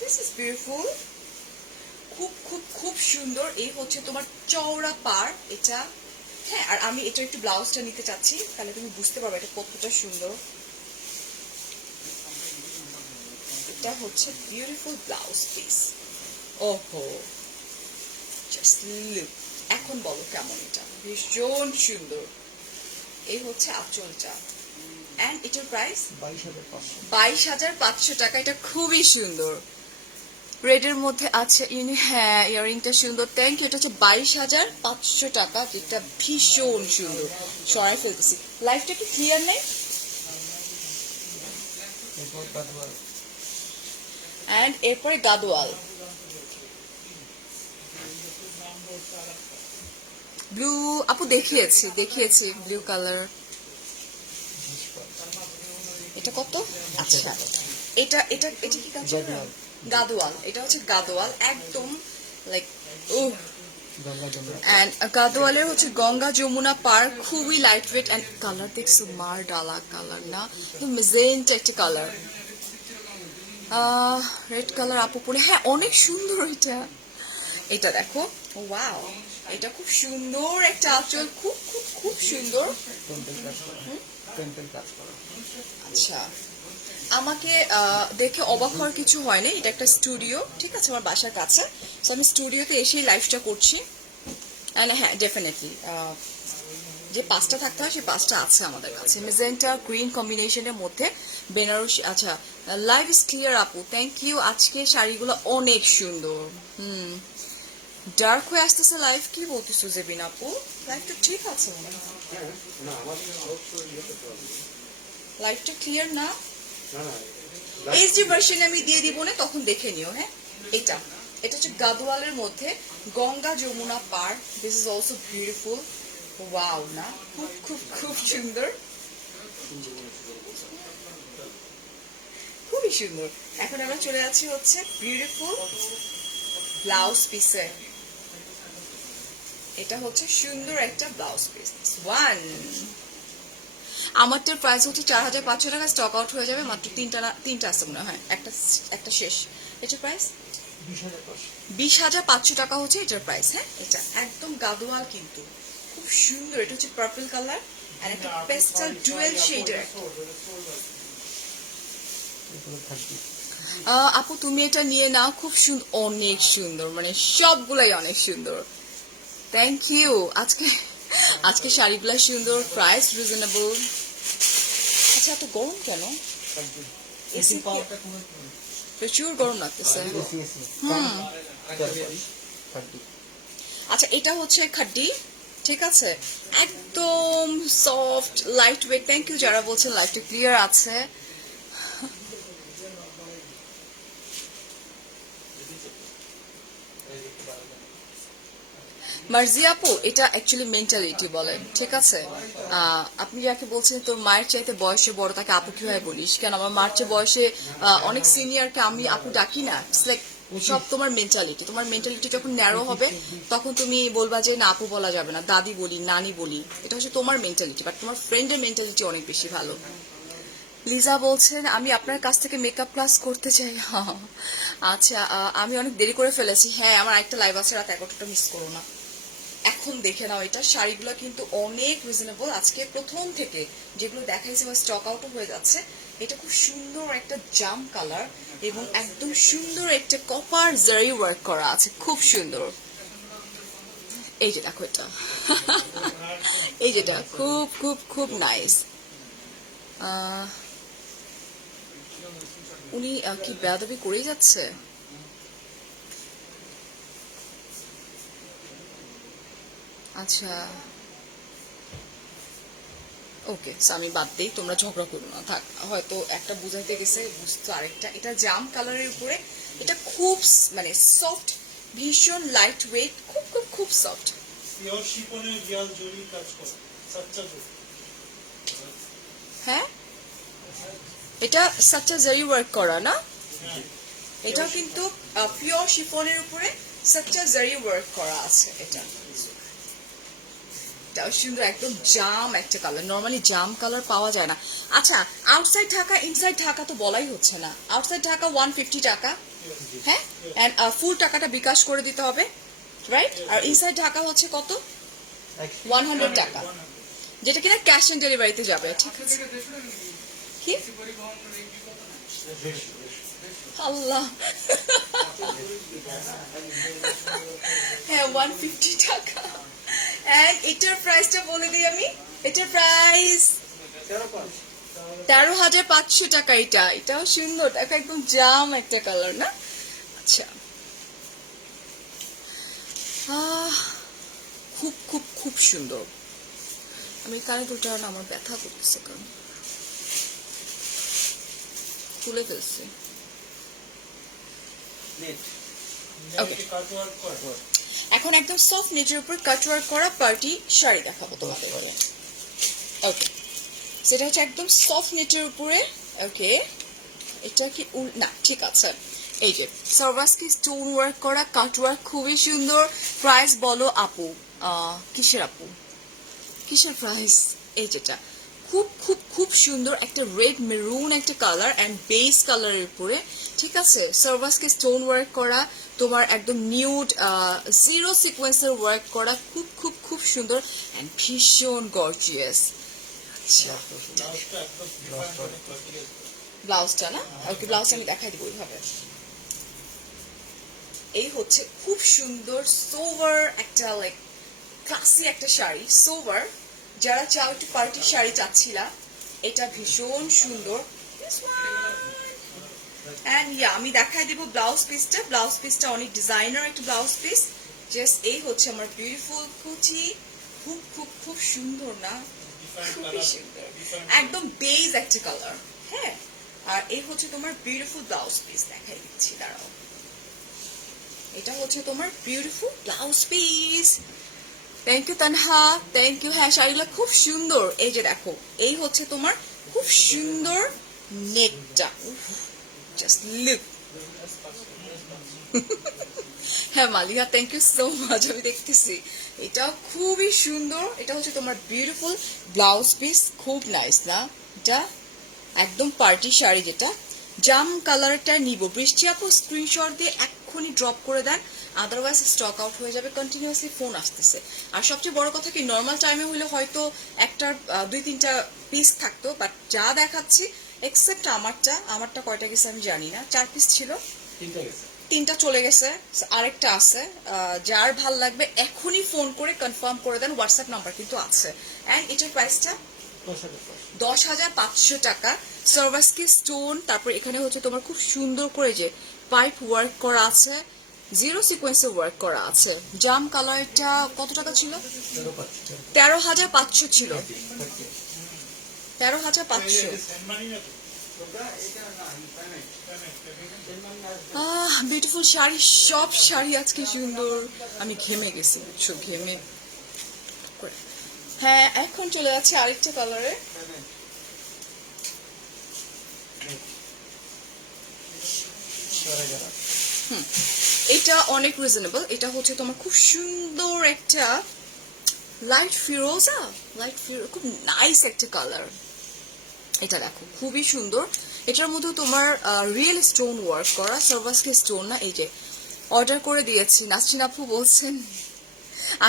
দিস ইজ বিউটিফুল, খুব খুব খুব সুন্দর। এই হচ্ছে তোমার চওড়া পার এটা। হ্যাঁ, আর আমি এটা একটু ব্লাউজটা নিতে চাচ্ছি, তাহলে তুমি বুঝতে পারবে এটা কতটা সুন্দর। এটা হচ্ছে বিউটিফুল ব্লাউজ পিস। ওহো, জাস্ট লুক। এখন বলো কেমন? এটা ভীষণ সুন্দর। এই হচ্ছে আঁচলটা এন্ড এটার প্রাইস 22,500 টাকা। এটা খুবই সুন্দর, রেডের মধ্যে আছে। হ্যাঁ, ইয়ারিংটা সুন্দর, থ্যাংক ইউ। এটা হচ্ছে 22,500 টাকা, যেটা ভীষণ সুন্দর। সরাই ফেলতেছি, লাইফটা কি ক্লিয়ার নেই? এন্ড এরপরে গাদোয়াল ব্লু, আপু দেখিয়েছি ব্লু কালার। এটা কত? আচ্ছা, এটা এটা এটা কি কালার? গাদোয়াল। এটা হচ্ছে গাদোয়াল, একদম লাইক এন্ড গাদোয়ালের হচ্ছে গঙ্গা যমুনা পার, খুবই লাইট ওয়েট এন্ড কালার দেখছো, মার ডালা কালার না, মেজেন্টা একটা কালার, রেড কালার আপু পরে। হ্যাঁ, অনেক সুন্দর এটা। এটা দেখো, ওয়াও, এটা খুব সুন্দর একটা আঁচল, খুব খুব খুব সুন্দর। আচ্ছা, আমাকে দেখে অবাক হওয়ার কিছু হয় না, এটা একটা স্টুডিও, ঠিক আছে, আমার বাসার কাছে। সো আমি স্টুডিওতে এসেই লাইভটা করছি। হ্যাঁ, ডেফিনেটলি যে পাঁচটা থাকতে হয় সেই পাঁচটা আছে আমাদের কাছে, মেজেন্টা গ্রিন কম্বিনেশনের মধ্যে বেনারসি। আচ্ছা, লাইভ ইজ ক্লিয়ার আপু, থ্যাংক ইউ। আজকে শাড়িগুলো অনেক সুন্দর। ডার্ক হয়ে আসতেছে লাইভ, কি বলতেছো জেবিন আপু? লাইভটা ঠিক আছে মনে হয়, লাইভটা ক্লিয়ার না? এইচডি ভার্সন আমি দিয়ে দিব না, তখন দেখে নিও। হ্যাঁ, এটা হচ্ছে গাদোয়ালের মধ্যে গঙ্গা যমুনা পার। This is also beautiful, wow না, খুব খুব খুব সুন্দর, খুবই সুন্দর। এখন আমরা চলে যাচ্ছি হচ্ছে বিউটিফুল ব্লাউজ পিসে। এটা হচ্ছে সুন্দর একটা ব্লাউজ পিস, ওয়ান। আমারটার প্রাইস হচ্ছে 4,500 টাকা, স্টক আউট হয়ে যাবে, মাত্র তিনটা আছে মনে হয়, একটা শেষ। এটার প্রাইস 20,500 টাকা হচ্ছে এটার প্রাইস। হ্যাঁ, এটা একদম গাদোয়াল কিন্তু খুব সুন্দর। এটা হচ্ছে পার্পল কালার আর একটা পেস্টাল ডুয়েল শেডের। আপু তুমি এটা নিয়ে নাও, খুব সুন্দর, অনেক সুন্দর, মানে সবগুলাই অনেক সুন্দর। Thank you. আজকে আজকে শাড়িগুলো সুন্দর, প্রাইস রিজনেবল। আচ্ছা এত গরম কেন? এসি প্রচুর গরম লাগতেছে। আচ্ছা এটা হচ্ছে খাড্ডি, ঠিক আছে, একদম soft light weight. Thank you যারা বলছেন লাইটটা ক্লিয়ার আছে। মার্জি আপু এটা অ্যাকচুয়ালি মেন্টালিটি বলেন, ঠিক আছে। আপনি যাকে বলছেন তোর মায়ের চাইতে বয়সে বড়, তাকে আপু কিভাবে বলিস? কেন আমার মার চেয়ে বয়সে অনেক সিনিয়রকে আমি আপু ডাকি না। ইটস লাইক সব তোমার মেন্টালিটি। তোমার মেন্টালিটি যখন ন্যারো হবে তখন তুমি বলবা যে না আপু বলা যাবে না, দাদি বলি, নানি বলি। এটা হচ্ছে তোমার মেন্টালিটি, বাট তোমার ফ্রেন্ডের মেন্টালিটি অনেক বেশি ভালো। লিজা বলছেন আমি আপনার কাছ থেকে মেকআপ ক্লাস করতে চাই। আচ্ছা আমি অনেক দেরি করে ফেলেছি। হ্যাঁ আমার একটা লাইভ আছে রাত 11টা, মিস করো না। এখন দেখে নাও, এটা শাড়িগুলো কিন্তু অনেক রিজনেবল। আজকে প্রথম থেকে যেগুলো দেখাইছে আমার স্টক আউটও হয়ে যাচ্ছে। এটা খুব সুন্দর একটা জাম কালার এবং একদম সুন্দর একটা কপার জারি ওয়ার্ক করা আছে, খুব সুন্দর। এই যে দেখো এটা এই যেটা খুব খুব খুব নাইস। উনি কি বেয়াদবি করেই যাচ্ছে? আচ্ছা ওকে, আমি বাদ দিই, তোমরা ঝগড়া করো না, থাক। হয়তো একটা বুঝাইতে গেছে, বুঝতো আরেকটা। এটা জাম কালারের উপরে, এটা খুব মানে সফট, ভীষণ লাইট ওয়েট, খুব খুব খুব সফট। পিওর শিফনের রিয়াল জরি কাজ করে, সাচ্চা জরি। হ্যাঁ এটা সাচ্চা জারি ওয়ার্ক করা না? এটাও কিন্তু পিওর শিফনের উপরে সাচ্চা জারি ওয়ার্ক করা আছে। এটাও সুন্দর, একদম জাম একটা কালার। নর্মালি জাম কালার পাওয়া যায় না। আচ্ছা আউটসাইড ঢাকা ইনসাইড ঢাকা তো বলাই হচ্ছে না। আউটসাইড ঢাকা 150 টাকা, হ্যাঁ, এন্ড ফুল টাকাটা বিকাশ করে দিতে হবে, রাইট? আর ইনসাইড ঢাকা হচ্ছে কত? 100 টাকা, যেটা কিনা ক্যাশ অন ডেলিভারিতে যাবে, ঠিক আছে? কি আল্লাহ হ্যাঁ 150 টাকা। এন্ড এটার প্রাইসটা বলে দিই আমি, এটার প্রাইস 13,500 টাকা। এটাও সুন্দর, দেখো একদম জাম একটা কালার না? আচ্ছা খুব খুব খুব সুন্দর। আমি কানে দুলটা না, আমার ব্যথা করতেছে কারণ খুলে ফেলছি। এখন একদম সফট নেটের উপর কাটওয়ার্ক করা পার্টি শাড়ি দেখাবো তোমাদের। ওকে সেটা হচ্ছে একদম সফট নেটের উপরে। ওকে এটা কি না, ঠিক আছে। এই যে সার্ভাসকি স্টোন ওয়ার্ক করা কাটওয়ার্ক, খুবই সুন্দর। প্রাইস বলো আপু? কিসের আপু, কিসের প্রাইস? এই যেটা খুব খুব খুব সুন্দর একটা রেড মেরুন একটা কালার এন্ড বেস কালারের উপরে, ঠিক আছে। সার্ভাসকে স্টোন ওয়ার্ক করা, তোমার একদম নিউড জিরো সিকোয়েন্সের ওয়ার্ক করা, খুব খুব খুব সুন্দর এন্ড ভীষণ গর্জিয়াস। ব্লাউজটা না? ওকে ব্লাউজটা আমি দেখাই দিব ওইভাবে। এই হচ্ছে খুব সুন্দর সোভার একটা লাইক ক্লাসি একটা শাড়ি, সোভার। যারা চাও একটু পার্টি শাড়ি চাচ্ছিলা, এটা ভীষণ সুন্দর। আমি দেখাই দিব ব্লাউজ পিসটা। ব্লাউজ পিসটা অনেক ডিজাইনার একটা ব্লাউজ পিস। জাস্ট এই হচ্ছে আমার বিউটিফুল কুচি, খুব খুব খুব সুন্দর না? খুবই সুন্দর, একদম বেজ একটা কালার। হ্যাঁ আর এই হচ্ছে তোমার বিউটিফুল ব্লাউজ পিস, দেখাই দিচ্ছি, দাঁড়াও। এটা হচ্ছে তোমার beautiful blouse piece. Thank you Tanha, thank you. হ্যাঁ শাড়িগুলো খুব সুন্দর। এই যে দেখো, এই হচ্ছে তোমার খুব সুন্দর নেকটা, জাস্ট লুক। হ্যাঁ Maliha thank you so much, আমি দেখতেছি। এটা খুবই সুন্দর। এটা হচ্ছে তোমার বিউটিফুল ব্লাউজ পিস, খুব নাইস না? এটা একদম পার্টি শাড়ি, যেটা জাম কালারটা নিব। বৃষ্টি আপু স্ক্রিনশট দিয়ে এক্ষুনি ড্রপ করে দেন, আদারওয়াইজ স্টক আউট হয়ে যাবে। কন্টিনিউয়াসলি ফোন আসতেছে। আর সবচেয়ে বড় কথা কি, নর্মাল টাইমে হলে হয়তো একটার 2-3টা পিস থাকতো, বাট যা দেখাচ্ছি এক্সেপ্ট আমারটা কয়টা গেছে আমি জানি না, 4 পিস ছিল, তিনটা গেছে। 3টা চলে গেছে, আরেকটা আছে। যার ভাল লাগবে এখনই ফোন করে কনফার্ম করে দেন, হোয়াটসঅ্যাপ নাম্বার কিন্তু আছে। অ্যান্ড এটার প্রাইসটা 10,500 টাকা। সার্ভাসকি স্টোন, তারপর এখানে হচ্ছে তোমার খুব সুন্দর করে যে পাইপ ওয়ার্ক করা আছে, জিরো সিকোয়েন্সে ওয়ার্ক করা আছে। জাম কালারটা কত টাকা ছিল? 13,500 ছিল, 13,500। সেনমানি না তো? বিউটিফুল শাড়ি, সব শাড়ি আজকে সুন্দর। আমি ঘেমে গেছি বুঝছো, ঘেমে। হ্যাঁ, এখন চলে যাচ্ছে আরেকটা কালারে। এটা অনেক রিজনেবল। এটা হচ্ছে তোমার খুব সুন্দর একটা লাইট ফিরোজা, খুব নাইস একটা কালার। এটা দেখো খুবই সুন্দর। এটার মধ্যে তোমার রিয়েল স্টোন ওয়ার্ক করা, সার্ভাসকি স্টোন না। এই যে অর্ডার করে দিয়েছি, নাসরিন আপু বলছেন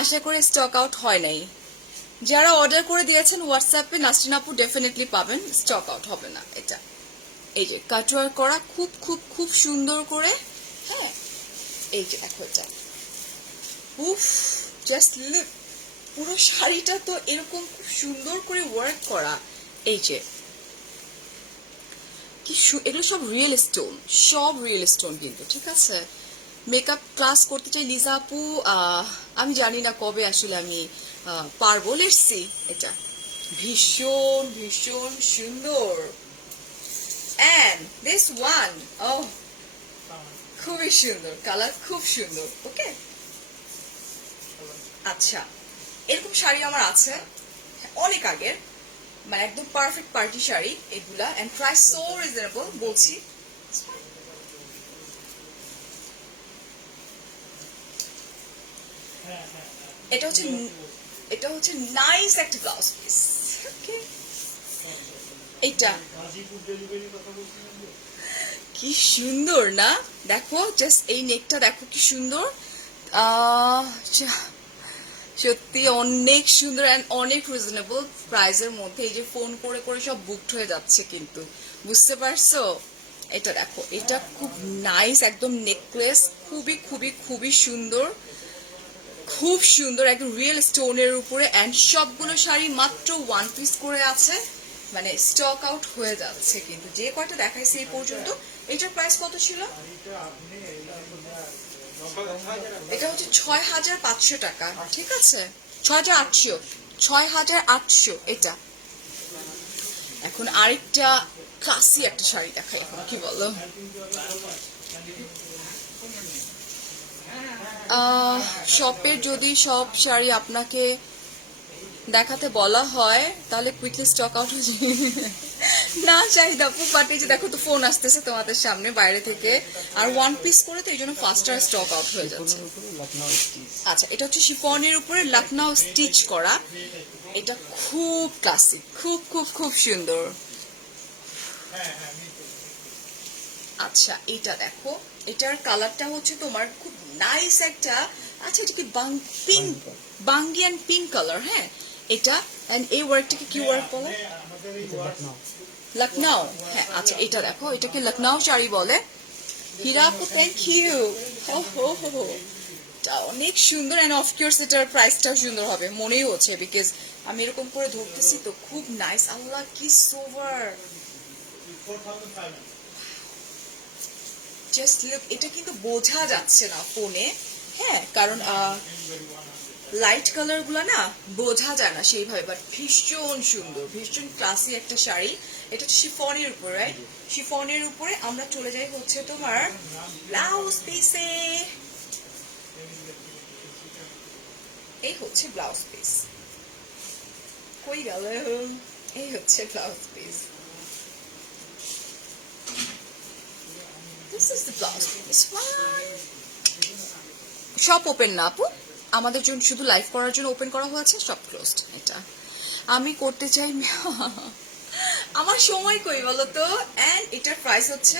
আশা করে স্টক আউট হয় নাই। যারা অর্ডার করে দিয়েছেন হোয়াটসঅ্যাপে, নাসরিন আপু ডেফিনেটলি পাবেন, স্টক আউট হবে না। এটা এই যে কাটওয়ার করা, খুব খুব খুব সুন্দর করে। হ্যাঁ, এই যে দেখো এটা, উফ, জাস্ট লুক। পুরো শাড়িটা তো এরকম খুব সুন্দর করে ওয়ার্ক করা। এই যে কি এগুলো সব রিয়েল স্টোন, সব রিয়েল স্টোন কিন্তু, ঠিক আছে। মেকআপ ক্লাস করতে চাই লিজা আপু, আমি জানি না কবে আসলে আমি পারবো। লেটসি। এটা ভীষণ ভীষণ সুন্দর। অ্যান্ড দিস ওয়ান, ও খুবই সুন্দর কালার, খুব সুন্দর। ওকে, আচ্ছা, এরকম শাড়ি আমার আছে অনেক আগের, মানে একদম পারফেক্ট পার্টি শাড়ি এগুলা। এন্ড প্রাইস সো রিজনেবল, বলছি। এটা হচ্ছে নাইস একটা ব্লাউজ পিস। ওকে, এটা গাজীপুর ডেলিভারি কথা বলছিলেন যে? কি সুন্দর না, দেখো জাস্ট এই নেকটা দেখো কি সুন্দর। সত্যি অনেক সুন্দর অ্যান্ড অনেক রিজনেবল প্রাইসের মধ্যে। এই যে ফোন করে করে সব বুকড হয়ে যাচ্ছে কিন্তু, বুঝতে পারছো। এটা দেখো, এটা খুব নাইস একদম নেকলেস, খুবই খুবই খুবই সুন্দর, খুব সুন্দর একদম রিয়েল স্টোনের উপরে। অ্যান্ড সবগুলো শাড়ি মাত্র 1 পিস করে আছে, মানে স্টক আউট হয়ে যাচ্ছে কিন্তু, যে কয়টা দেখাইছে এই পর্যন্ত। এটার প্রাইস কত ছিল? এটা হচ্ছে 6,500 টাকা, ঠিক আছে, 6,800, 6,800 এটা। এখন আরেকটা ক্লাসি একটা শাড়ি দেখাই, এখন কি বলো। শপের যদি সব শাড়ি আপনাকে দেখাতে বলা হয় তাহলে কুইকলি স্টক আউট হয়ে যাবে। না চাহিদা আপু, বাট এই যে দেখো তো ফোন আসতেছে তোমাদের সামনে বাইরে থেকে, আর 1 পিস করে তো এই জন্য ফাস্টার স্টক আউট হয়ে যাচ্ছে। আচ্ছা, এটা হচ্ছে শিফনের উপরে লখনউ স্টিচ করা। এটা খুব ক্লাসিক, খুব খুব খুব সুন্দর। আচ্ছা, এটা দেখো, এটার কালারটা হচ্ছে তোমার খুব নাইস একটা, আচ্ছা এটা কি পিঙ্ক, বাঙ্গিয়ান পিঙ্ক কালার। হ্যাঁ, এটা এন্ড এই ওয়ার্কটাকে কি ওয়ার্ক বলে? লখনউ। হ্যাঁ, আচ্ছা এটা দেখো, এটাকে লখনউ শাড়ি বলে। হীরা আপু থ্যাংক ইউ। অনেক সুন্দর এন্ড অফকোর্স এটার প্রাইসটাও সুন্দর হবে মনেই হচ্ছে, বিকজ আমি এরকম করে ধরতেছি তো, খুব নাইস। আল্লাহ কি সোভার, 4,500 জাস্ট লুক। এটা কিন্তু বোঝা যাচ্ছে না ফোনে, হ্যাঁ, কারণ লাইট কালার গুলা না বোঝা যায় না সেইভাবে, বাট ভীষণ সুন্দর, ভীষণ ক্লাসি একটা শাড়ি। এটা হচ্ছে শিফনের উপরে, রাইট? শিফনের উপরে আমরা চলে যাই হচ্ছে তোমার ব্লাউজ পিসে। এই হচ্ছে ব্লাউজ পিস, কই গেল? এই হচ্ছে blouse piece. This is the blouse piece. সব ওপেন না আপু, আমাদের জন্য শুধু লাইভ করার জন্য ওপেন করা হয়েছে, সব ক্লোজড। এটা আমি করতে চাই, আমার সময় কই বলো তো। এন্ড এটার প্রাইস হচ্ছে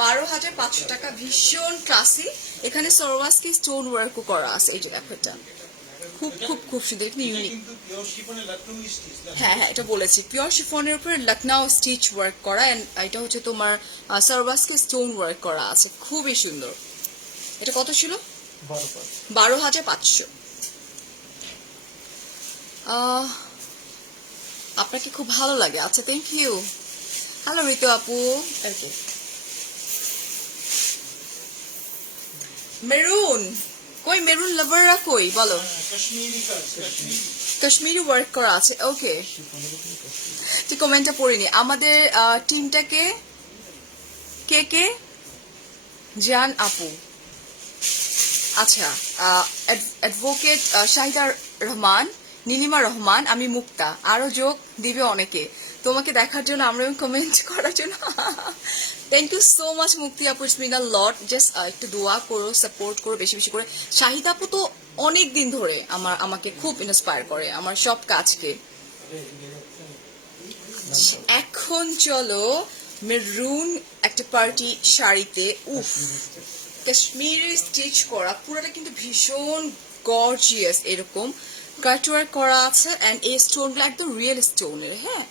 12,500 টাকা, ভীষণ ক্লাসি। এখানে সার্ভাসকি স্টোন ওয়ার্কও করা আছে। এই যে দেখো, এটা খুব খুব খুব সুন্দর, এটা এটা ইউনিক। কিন্তু পিওর শিফনে লখনৌ স্টিচ। হ্যাঁ হ্যাঁ, এটা বলেছি পিওর শিফনের উপরে লখনউ স্টিচ ওয়ার্ক করা, এন্ড এটা হচ্ছে তোমার সার্ভাসকে স্টোন ওয়ার্ক করা আছে, খুবই সুন্দর। এটা কত ছিল? 12,500। আপনাকে খুব ভালো লাগে, আচ্ছা থ্যাংক ইউ। হ্যালো ঋতু আপু। ওকে, মেরুন কই, মেরুন লাভাররা কই বলো? কাশ্মীরি কাজ, কাশ্মীরি। কাশ্মীরি ওয়ার্ক করা আছে, ওকে। তুই কমেন্টটা পড়িনি। আমাদের টিমটাকে কে কে জান আপু? আচ্ছা, অ্যাডভোকেট শাহিদা রহমান, নীলিমা রহমান, আমি মুক্তা, আরো যোগ দিবে অনেকে তোমাকে দেখার জন্য, আমরা কমেন্ট করার জন্য। থ্যাংক ইউ সো মাচ মুক্তি আপু, it's mean a lot. Just একটু দোয়া করো, সাপোর্ট করো বেশি বেশি করে। শাহিদা আপু তো অনেক দিন ধরে আমাকে খুব ইন্সপায়ার করে আমার সব কাজকে। এখন চলো মেরুন একটা পার্টি শাড়িতে, উফ, কাশ্মীরি স্টিচ করা, পুরোটা কিন্তু ভীষণ গর্জিয়াস, এরকম কাটওয়ার্ক করা আছে, এন্ড এই স্টোনগুলো একদম রিয়েল স্টোনের, হ্যাঁ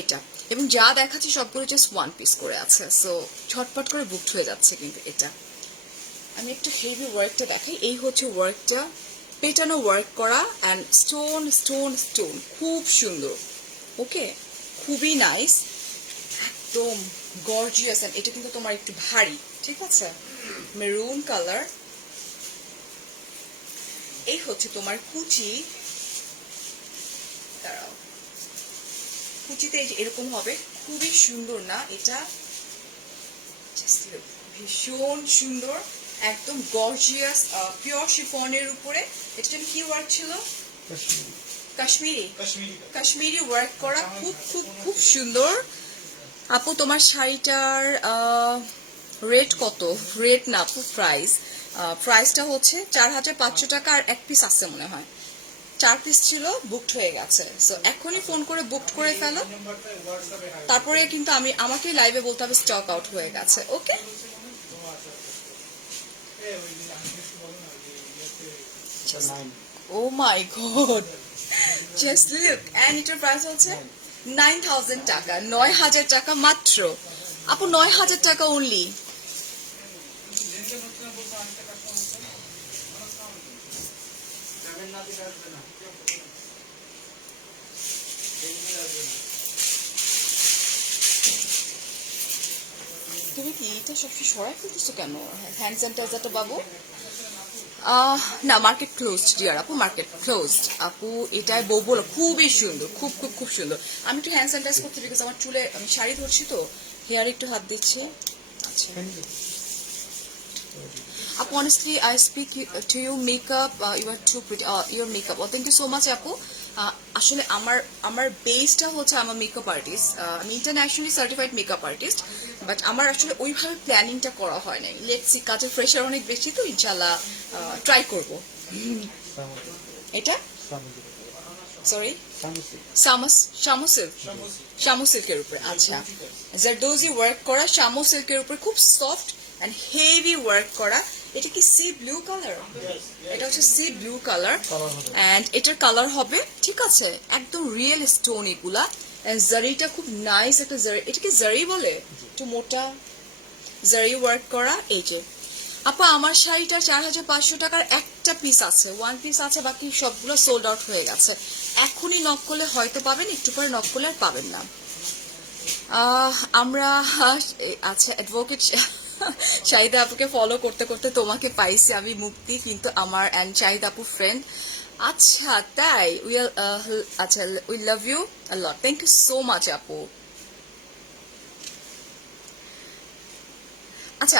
এটা। এবং যা দেখাচ্ছি সবগুলো জাস্ট ওয়ান পিস করে আছে, সো ঝটপট করে বুকড হয়ে যাচ্ছে। কিন্তু এটা আমি একটু হেভি ওয়ার্কটা দেখাই। এই হচ্ছে ওয়ার্কটা, পেটানো ওয়ার্ক করা, অ্যান্ড স্টোন স্টোন স্টোন, খুব সুন্দর। ওকে, খুবই নাইস, একদম গর্জিয়াস। এন্ড এটা কিন্তু তোমার একটু ভারী, ঠিক আছে, মেরুন কালার। এই হচ্ছে তোমার কুচি, দাঁড়াও, কুচিতে এই যে এরকম হবে, খুবই সুন্দর না এটা? Just look, ভীষণ সুন্দর, একদম গর্জিয়াস, পিওর শিফনের উপরে। এটা যেন কি ওয়ার্ক ছিল? কাশ্মীরি, কাশ্মীরি কাজ। কাশ্মীরি ওয়ার্ক করা, খুব খুব খুব সুন্দর। আপু তোমার শাড়িটার রেট কত? রেট না আপু, প্রাইস। প্রাইসটা হচ্ছে 4,500 টাকা, আর এক পিস আছে মনে হয়, 4 পিস ছিল, বুকড হয়ে গেছে। সো এখনই ফোন করে বুকড করে ফেলো, এই নাম্বারটা হোয়াটসঅ্যাপে হাই। তারপরে কিন্তু আমাকে লাইভে বলতে হবে স্টক আউট হয়ে গেছে। ওকে, এই ওই যে আমি একটু বলো না যে ও মাই গড, জাস্ট লুক। এন্ড এটার প্রাইস হচ্ছে 9,000 টাকা, 9,000 টাকা মাত্র আপু, 9,000 টাকা অনলি। তুমি কি এটা সবসময় সরাই ফেলতেছো কেন? হ্যান্ড স্যানিটাইজারটা বাবু। না, মার্কেট ক্লোজড ডিয়ার আপু, মার্কেট ক্লোজড আপু। এটাই বউ বলো, খুবই সুন্দর, খুব খুব খুব সুন্দর। আমি একটু হ্যান্ড স্যানিটাইজ করতে, বিকজ আমার চুলে আমি শাড়ি ধরছি তো, হেয়ারে একটু হাত দিচ্ছি। আচ্ছা আপু, honestly I speak to you makeup, you are too pretty, your makeup, oh thank you so much আপু। আসলে আমার বেসটা হচ্ছে আমার মেকআপ আর্টিস্ট, আমি internationally certified makeup artist, but আমার আসলে ওইভাবে প্ল্যানিংটা করা হয় নাই। লেটস সি, কাজের প্রেশার অনেক বেশি তো, ইনশাল্লাহ ট্রাই করব। এটা সরি, শামু সিল্কের উপরে, আচ্ছা, জারদোজি ওয়ার্ক করা, শামু সিল্কের উপরে, খুব সফট এন্ড হেভি ওয়ার্ক করা। এটা কি সি ব্লু কালার? এটা হচ্ছে সি ব্লু কালার, এন্ড এটার কালার হবে, ঠিক আছে, একদম রিয়েল স্টোন এগুলা। এন্ড জারিটা খুব নাইস একটা জারি, এটা কি জারি বলে, একটু মোটা জারি ওয়ার্ক করা। এই যে আপা, আমার শাড়িটা 4,500 টাকার একটা পিস আছে, ওয়ান পিস আছে, বাকি সবগুলো সোল্ড আউট হয়ে গেছে। এখনই নক করলে হয়তো পাবেন, একটু পরে নক করলে আর পাবেন না। আমরা আচ্ছা, অ্যাডভোকেট শাহিদা আপুকে ফলো করতে করতে তোমাকে পাইছি আমি, মুক্তি কিন্তু আমার অ্যান্ড শাহিদা আপু ফ্রেন্ড। আচ্ছা তাই, আচ্ছা, we love you a lot, thank you so much আপু। আচ্ছা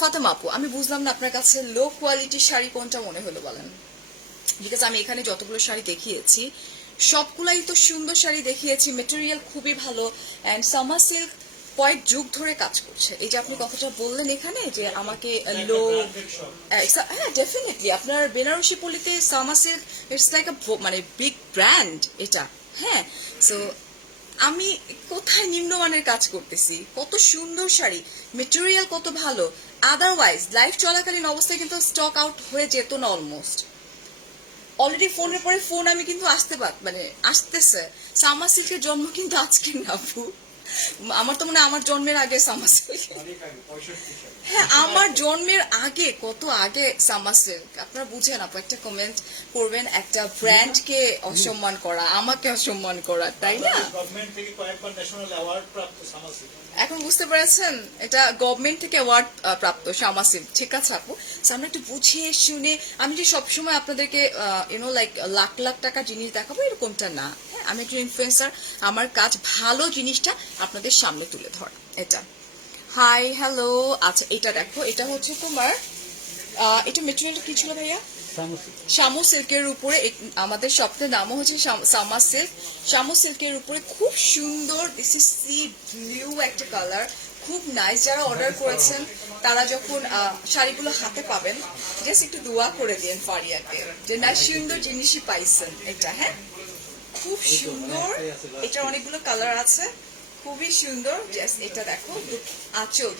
ফাতেমা আপু, আমি বুঝলাম না আপনার কাছে লো কোয়ালিটির শাড়ি কোনটা মনে হলো বলেন, বিকজ আমি এখানে যতগুলো শাড়ি দেখিয়েছি সবগুলাই তো সুন্দর শাড়ি দেখিয়েছি, মেটেরিয়াল খুবই ভালো, অ্যান্ড সামার সিল্ক কয়েক যুগ ধরে কাজ করছে। এই যে আপনি কথাটা বললেন এখানে যে আমাকে লো, হ্যাঁ ডেফিনেটলি আপনার বেনারসি পল্লীতে সামার সিল্ক, ইটস লাইক মানে বিগ ব্র্যান্ড এটা, হ্যাঁ। সো আমি কোথায় নিম্নমানের কাজ করতেছি, কত সুন্দর শাড়ি, মেটেরিয়াল কত ভালো, আদারওয়াইজ লাইফ চলাকালীন অবস্থায় কিন্তু স্টক আউট হয়ে যেত না অলমোস্ট। অলরেডি ফোনের পরে ফোন আমি কিন্তু আসতেছে। সামার সিল্কের জন্ম কিন্তু আজকে না আপু, আমার তো মনে হয় আমার জন্মের আগে সামার সিল্ক। হ্যাঁ, আমার জন্মের আগে, কত আগে সামার সিল্ক। আপনারা বুঝেন আপু, একটা কমেন্ট করবেন, একটা ব্র্যান্ডকে অসম্মান করা, আমাকে অসম্মান করা, তাই না? গভর্নমেন্ট থেকে কয়েকবার ন্যাশনাল অ্যাওয়ার্ড প্রাপ্ত সামার সিল্ক। এখন বুঝতে পেরেছেন, এটা গভর্নমেন্ট থেকে অ্যাওয়ার্ড প্রাপ্ত শামা সিল্ক। ঠিক আছে আপু, So, আমরা একটু বুঝিয়ে শুনে, আমি যে সবসময় আপনাদেরকে লাইক লাখ লাখ টাকা জিনিস দেখাবো এরকমটা না। হ্যাঁ, আমি একজন ইনফ্লুয়েন্সার, আমার কাজ ভালো জিনিসটা আপনাদের সামনে তুলে ধরা। এটা হাই হ্যালো। আচ্ছা, এটা দেখো, এটা হচ্ছে তোমার এটা মেটেরিয়ালটা কি ছিল ভাইয়া? শামু সিল্কের উপরে আমাদের শপের নামও হচ্ছে সামা সিল্ক। শামু সিল্কের উপরে খুব সুন্দর, দিস ইজ সি ব্লু একটা কালার, খুব নাইস। যারা অর্ডার করেছেন তারা যখন শাড়িগুলো হাতে পাবেন, জাস্ট একটু দোয়া করে দিন ফারিয়াকে যে না, সুন্দর জিনিসই পাইছেন। এটা হ্যাঁ, খুব সুন্দর। এটার অনেকগুলো কালার আছে, খুবই সুন্দর। জাস্ট এটা দেখো, আঁচল,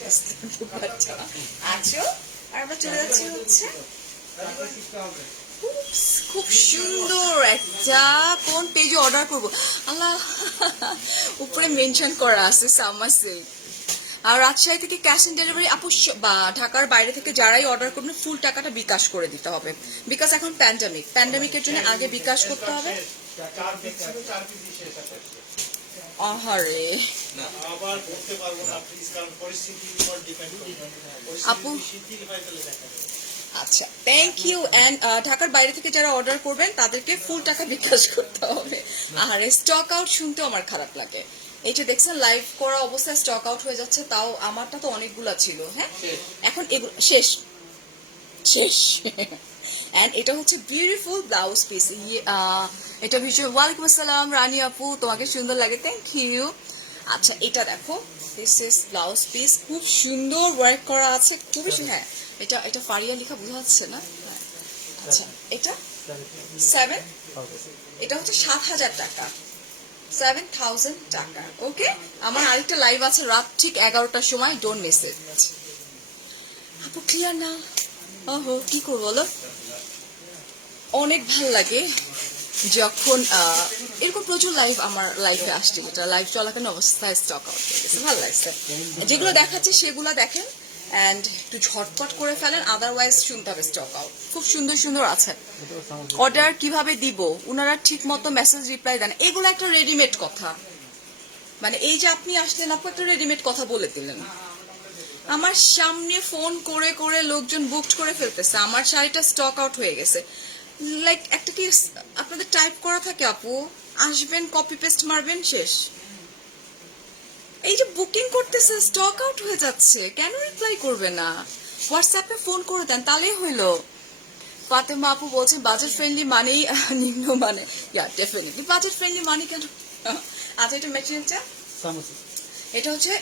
আঁচল। আর আমরা চলে যাচ্ছি হচ্ছে খুব সুন্দর একটা, কোন পেজে অর্ডার করব আল্লাহ, উপরে মেনশন করা আছে সামার সিল্ক। আর রাজশাহী থেকে ক্যাশ অন ডেলিভারি আপু, বা ঢাকার বাইরে থেকে যারাই অর্ডার করবেন ফুল টাকাটা বিকাশ করে দিতে হবে, বিকজ এখন প্যান্ডামিকের জন্য আগে বিকাশ করতে হবে। আহারে আবার বলতে পারবো না প্লিজ, কারণ পরিস্থিতির উপর ডিপেন্ড করে। আপু, শিথিল হয়ে গেলে দেখা যাবে। আচ্ছা, থ্যাংক ইউ। অ্যান্ড ঢাকার বাইরে থেকে যারা অর্ডার করবেন তাদেরকে ফুল টাকা বিকাশ করতে হবে। আর স্টক আউট শুনতেও আমার খারাপ লাগে। এই যে দেখছেন লাইভ করা অবস্থায় স্টক আউট হয়ে যাচ্ছে, তাও আমারটা তো অনেকগুলা ছিল। হ্যাঁ, এখন এগুলো শেষ শেষ। অ্যান্ড এটা হচ্ছে বিউটিফুল ব্লাউজ পিস। এটা ভীষণ, ওয়ালাইকুম আসসালাম রানী আপু, তোমাকে সুন্দর লাগে, থ্যাংক ইউ। আচ্ছা, এটা দেখো, দিস ইজ ব্লাউজ পিস, খুব সুন্দর ওয়ার্ক করা আছে, খুবই হ্যাঁ, এটা এটা ফারিয়া লেখা বোঝা যাচ্ছে না? হ্যাঁ। আচ্ছা, এটা 7, এটা হচ্ছে 7,000 টাকা, 7,000 টাকা। ওকে, আমার আরেকটা লাইভ আছে রাত ঠিক 11টার সময়, ডোন্ট মিস ইট। আপু ক্লিয়ার না? ওহো, কি করবো বলো, অনেক ভাল লাগে যখন এরকম প্রচুর লাইভ আমার লাইফে আসছে, যেটা লাইভ চলাকালীন অবস্থায় স্টক আউট হয়ে গেছে, ভালো লাগছে। যেগুলো দেখাচ্ছে সেগুলো দেখেন অ্যান্ড একটু ঝটপট করে ফেলেন, আদারওয়াইজ শুনতে হবে স্টক আউট। খুব সুন্দর সুন্দর আছে। অর্ডার কিভাবে দিব, ওনারা ঠিক মতো মেসেজ রিপ্লাই দেন, এগুলো একটা রেডিমেড কথা। মানে এই যে আপনি আসলেন, আপু একটা রেডিমেড কথা বলে দিলেন, আমার সামনে ফোন করে করে লোকজন বুকড করে ফেলতেছে, আমার শাড়িটা স্টক আউট হয়ে গেছে। লাইক একটা কি আপনাদের টাইপ করা থাকে আপু, আসবেন কপি পেস্ট মারবেন শেষ। এই যে বুকিং করতেছে স্টক আউট হয়ে যাচ্ছে, কেন রিপ্লাই করবে না? হোয়াটসঅ্যাপে ফোন করে দেন, তাহলেই হইলো। ফাতেমা আপু বলছেন বাজেট ফ্রেন্ডলি মানেই নিম্ন মানে, ইয়া ডেফিনেটলি বাজেট ফ্রেন্ডলি মানে কেন। আচ্ছা, এটা ম্যাটেরিয়ালটা, এটা হচ্ছে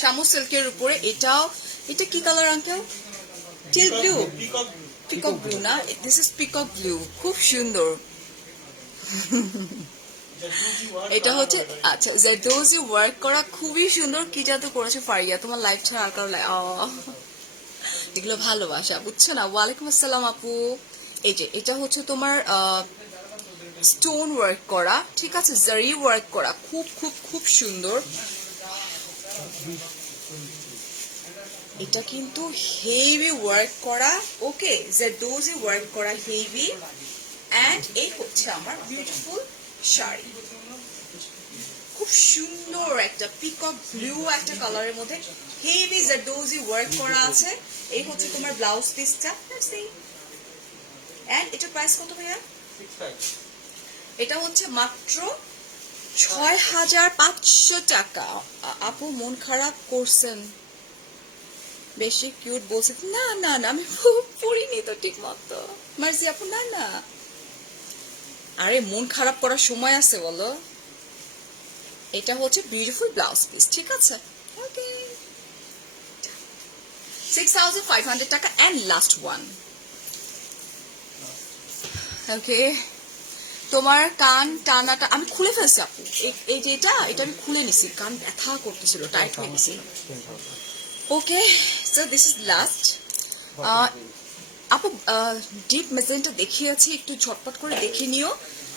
শামু সিল্কের উপরে। এটা কি colour uncle? Teal blue, peacock blue না, দিস ইজ পিকক ব্লু, খুব সুন্দর। এটা হচ্ছে আচ্ছা, জারদোজি ওয়ার্ক করা, খুবই সুন্দর। কি জাদু করেছে ফারিয়া, তোমার লাইফ ছাড়া আর কারো এগুলো ভালোবাসা, বুঝছো না? ওয়ালাইকুম আসসালাম আপু। এই যে এটা হচ্ছে তোমার স্টোন ওয়ার্ক করা, ঠিক আছে, জারি ওয়ার্ক করা, খুব খুব খুব সুন্দর। এটা কিন্তু হেভি ওয়ার্ক করা, ওকে, জারদোজি ওয়ার্ক করা হেভি। অ্যান্ড এই হচ্ছে আমার বিউটিফুল শাড়ি, খুব সুন্দর একটা পিকক ব্লু একটা কালারের মধ্যে হেভি জারদোজি ওয়ার্ক করা আছে। এই হচ্ছে তোমার ব্লাউজ পিসটা। এন্ড এটা প্রাইস কত ভাইয়া? এটা হচ্ছে মাত্র 6,500 টাকা। আপু মন খারাপ করছেন, বেশি কিউট বলছে। না না না, আমি পড়িনি তো ঠিক মতো। মার্জি আপু না না, আরে মন খারাপ করার সময় আছে বলো। এটা হচ্ছে বিউটিফুল ব্লাউজ পিস, ঠিক আছে, ওকে, 6,500 টাকা। অ্যান্ড লাস্ট ওয়ান, ওকে, তোমার কান টানাটা আমি খুলে ফেলছি আপু। এই যে এটা আমি খুলে নিছি, কান ব্যথা করতেছিল, টাইট হয়ে গেছিল। ওকে, সো দিস ইজ লাস্ট। আপু ডিপ মেজেন্টা দেখিয়েছি, একটু ঝটপট করে দেখে নিও।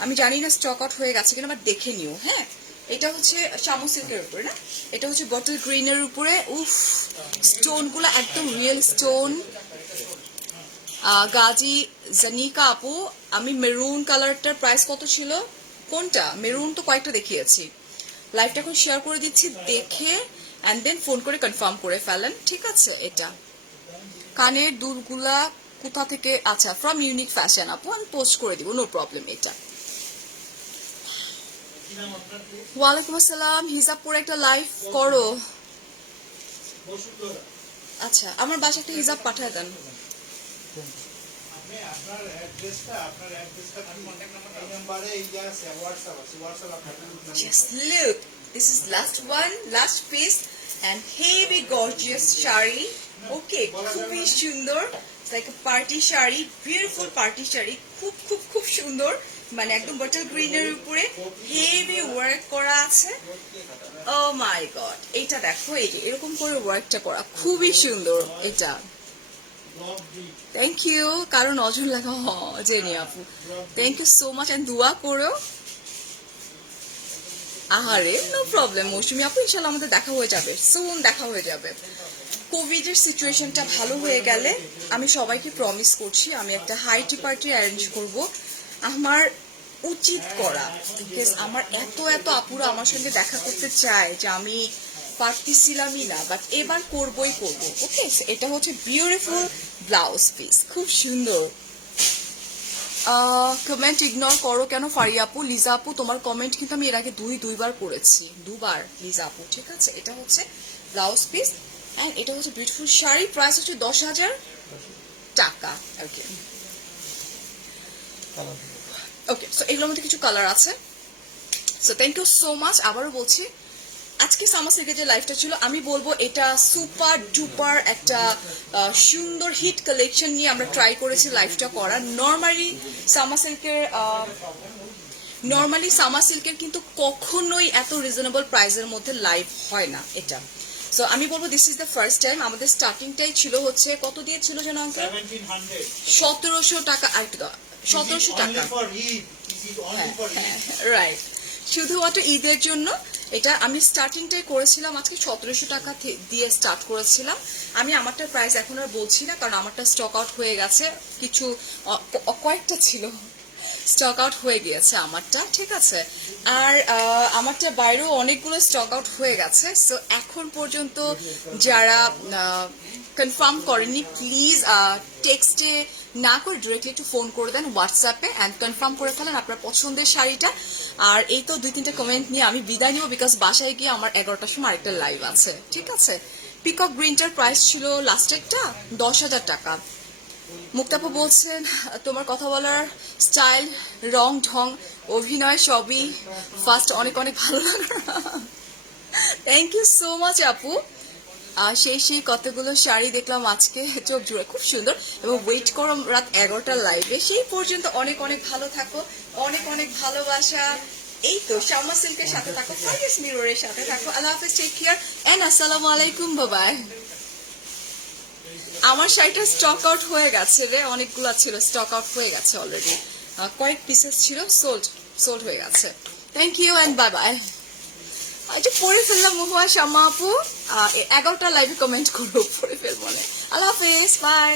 আমি জানি না স্টক আউট হয়ে গেছে কিনা, বাট দেখে নিও। হ্যাঁ, এটা হচ্ছে শামু সিল্কের উপরে না, এটা হচ্ছে বটল গ্রিনের উপরে। উফ, স্টোনগুলো একদম রিয়েল স্টোন। গাজী জানিকা আপু, আমি মেরুন কালারটার প্রাইস কত ছিল? কোনটা মেরুন? তো কয়েকটা দেখিয়েছি। লাইভটা এখন শেয়ার করে দিচ্ছি, দেখে অ্যান্ড দেন ফোন করে কনফার্ম করে ফেলেন, ঠিক আছে? এটা কানের দুলগুলা কোথা থেকে? আচ্ছা, ফ্রম ইউনিক ফ্যাশন আপু, আমি পোস্ট করে দিব, নো প্রবলেম। এটা কি নাম আপনার? ওয়ালাইকুম আসসালাম। হিজাব পরে একটা লাইভ করো। বসুন্ধরা। আচ্ছা, আমার বাসা একটা হিজাব পাঠায় দেন। আপনি আপনার অ্যাড্রেসটা আমি কন্ট্যাক্ট নাম্বারটা এই নাম্বারে ইয়া আছে, হোয়াটসঅ্যাপ আছে, হোয়াটসঅ্যাপ আপনাকে Just look, this is last one, last piece, and heavy gorgeous sari. Okay, খুবই সুন্দর, it's like a party sari, beautiful party sari, খুব খুব খুব সুন্দর। মানে একদম বটল গ্রিনের উপরে হেভি ওয়ার্ক করা আছে। ও মাই গড, এইটা দেখো, এই যে এরকম করে ওয়ার্কটা করা খুবই সুন্দর। এটা ব্লগ ডি থ্যাংক ইউ, কারণ নজর লাগা জেনি আপু, thank you so much. And দোয়া করো। আহারে, নো প্রবলেম মৌসুমি আপু, ইনশাল্লাহ আমাদের দেখা হয়ে যাবে, সুন দেখা হয়ে যাবে। কোভিডের সিচুয়েশনটা ভালো হয়ে গেলে আমি সবাইকে প্রমিস করছি আমি একটা হাইটি পার্টি অ্যারেঞ্জ করব। আমার উচিত করা, বিকজ আমার এত এত আপুরা আমার সঙ্গে দেখা করতে চায় যে আমি পারতেছিলামই না, বাট এবার করবই করব। ওকে, এটা হচ্ছে বিউটিফুল ব্লাউজ পিস, খুব সুন্দর। কমেন্ট ইগনোর করো কেন ফারিয়া আপু? লিজা আপু, তোমার কমেন্ট কিন্তু আমি এর আগে দুইবার করেছি, দুবার লিজা আপু, ঠিক আছে? এটা হচ্ছে ব্লাউজ পিস অ্যান্ড এটা হচ্ছে বিউটিফুল শাড়ি, প্রাইস হচ্ছে 10,000 টাকা। ওকে ওকে, সো এগুলোর মধ্যে কিছু কালার আছে। So thank you so much. আবারও বলছি, আজকে সামার সিল্কের যে লাইফটা ছিল, আমি বলবো এটা সুপার ডুপার একটা সুন্দর হিট কালেকশন নিয়ে আমরা ট্রাই করেছি লাইফটা করা। নর্মালি সামার সিল্কের কিন্তু কখনোই এত রিজনেবল প্রাইসের মধ্যে লাইভ হয় না এটা। সো আমি বলবো this is the first time. আমাদের স্টার্টিংটাই ছিল হচ্ছে কত দিয়েছিল যেন আঙ্কেল? 1700 1700 টাকা। আর 1700 টাকা, for Eid, this is only for Eid. Right, শুধুমাত্র ঈদের জন্য। এটা আমি স্টার্টিংটাই করেছিলাম আজকে 1700 টাকা দিয়ে স্টার্ট করেছিলাম। আমি আমারটার প্রাইস এখন আর বলছি না, কারণ আমারটা স্টক আউট হয়ে গেছে, কিছু কয়েকটা ছিল, স্টক আউট হয়ে গিয়েছে আমারটা, ঠিক আছে? আর আমারটা বাইরেও অনেকগুলো স্টক আউট হয়ে গেছে। সো এখন পর্যন্ত যারা কনফার্ম করেননি, প্লিজ টেক্সটে না করে ডিরেক্টলি একটু ফোন করে দেন হোয়াটসঅ্যাপে অ্যান্ড কনফার্ম করে ফেলেন আপনার পছন্দের শাড়িটা। আর এই তো 2-3টা কমেন্ট নিয়ে আমি বিদায় নিব, বিকজ বাসায় গিয়ে আমার 11টার সময় আরেকটা লাইভ আছে, ঠিক আছে? পিকক গ্রিনটার প্রাইস ছিল লাস্টেরটা 10,000 টাকা। মুক্তাপু বলছেন তোমার কথা বলার স্টাইল, রং ঢং, অভিনয় সবই ফার্স্ট অনেক অনেক ভালো লাগে। থ্যাংক ইউ সো মাচ আপু। আর সেই কতগুলো শাড়ি দেখলাম আজকে, চোখ জুড়ে, খুব সুন্দর। এবং ওয়েট করো রাত 11টার লাইভে, সেই পর্যন্ত অনেক অনেক ভালো থাকো, অনেক অনেক ভালোবাসা। এই তো শামা সিল্কের সাথে থাকো, ফারিয়াস মিররের সাথে থাকো। আল্লাহ হাফেজ, টেক কেয়ার এন্ড আসসালামু আলাইকুম, বাবাই। আমার শাড়িটা স্টক আউট হয়ে গেছে রে, অনেকগুলো ছিল, স্টক আউট হয়ে গেছে অলরেডি, কয়েক পিসেস ছিল, সোল্ড হয়ে গেছে। Thank you and bye bye. এটা পড়ে ফেললাম মহুয়া শামা আপু, 11টা লাইভে কমেন্ট করবো, পড়ে ফেলবো। আল্লাহ হাফেজ, বাই।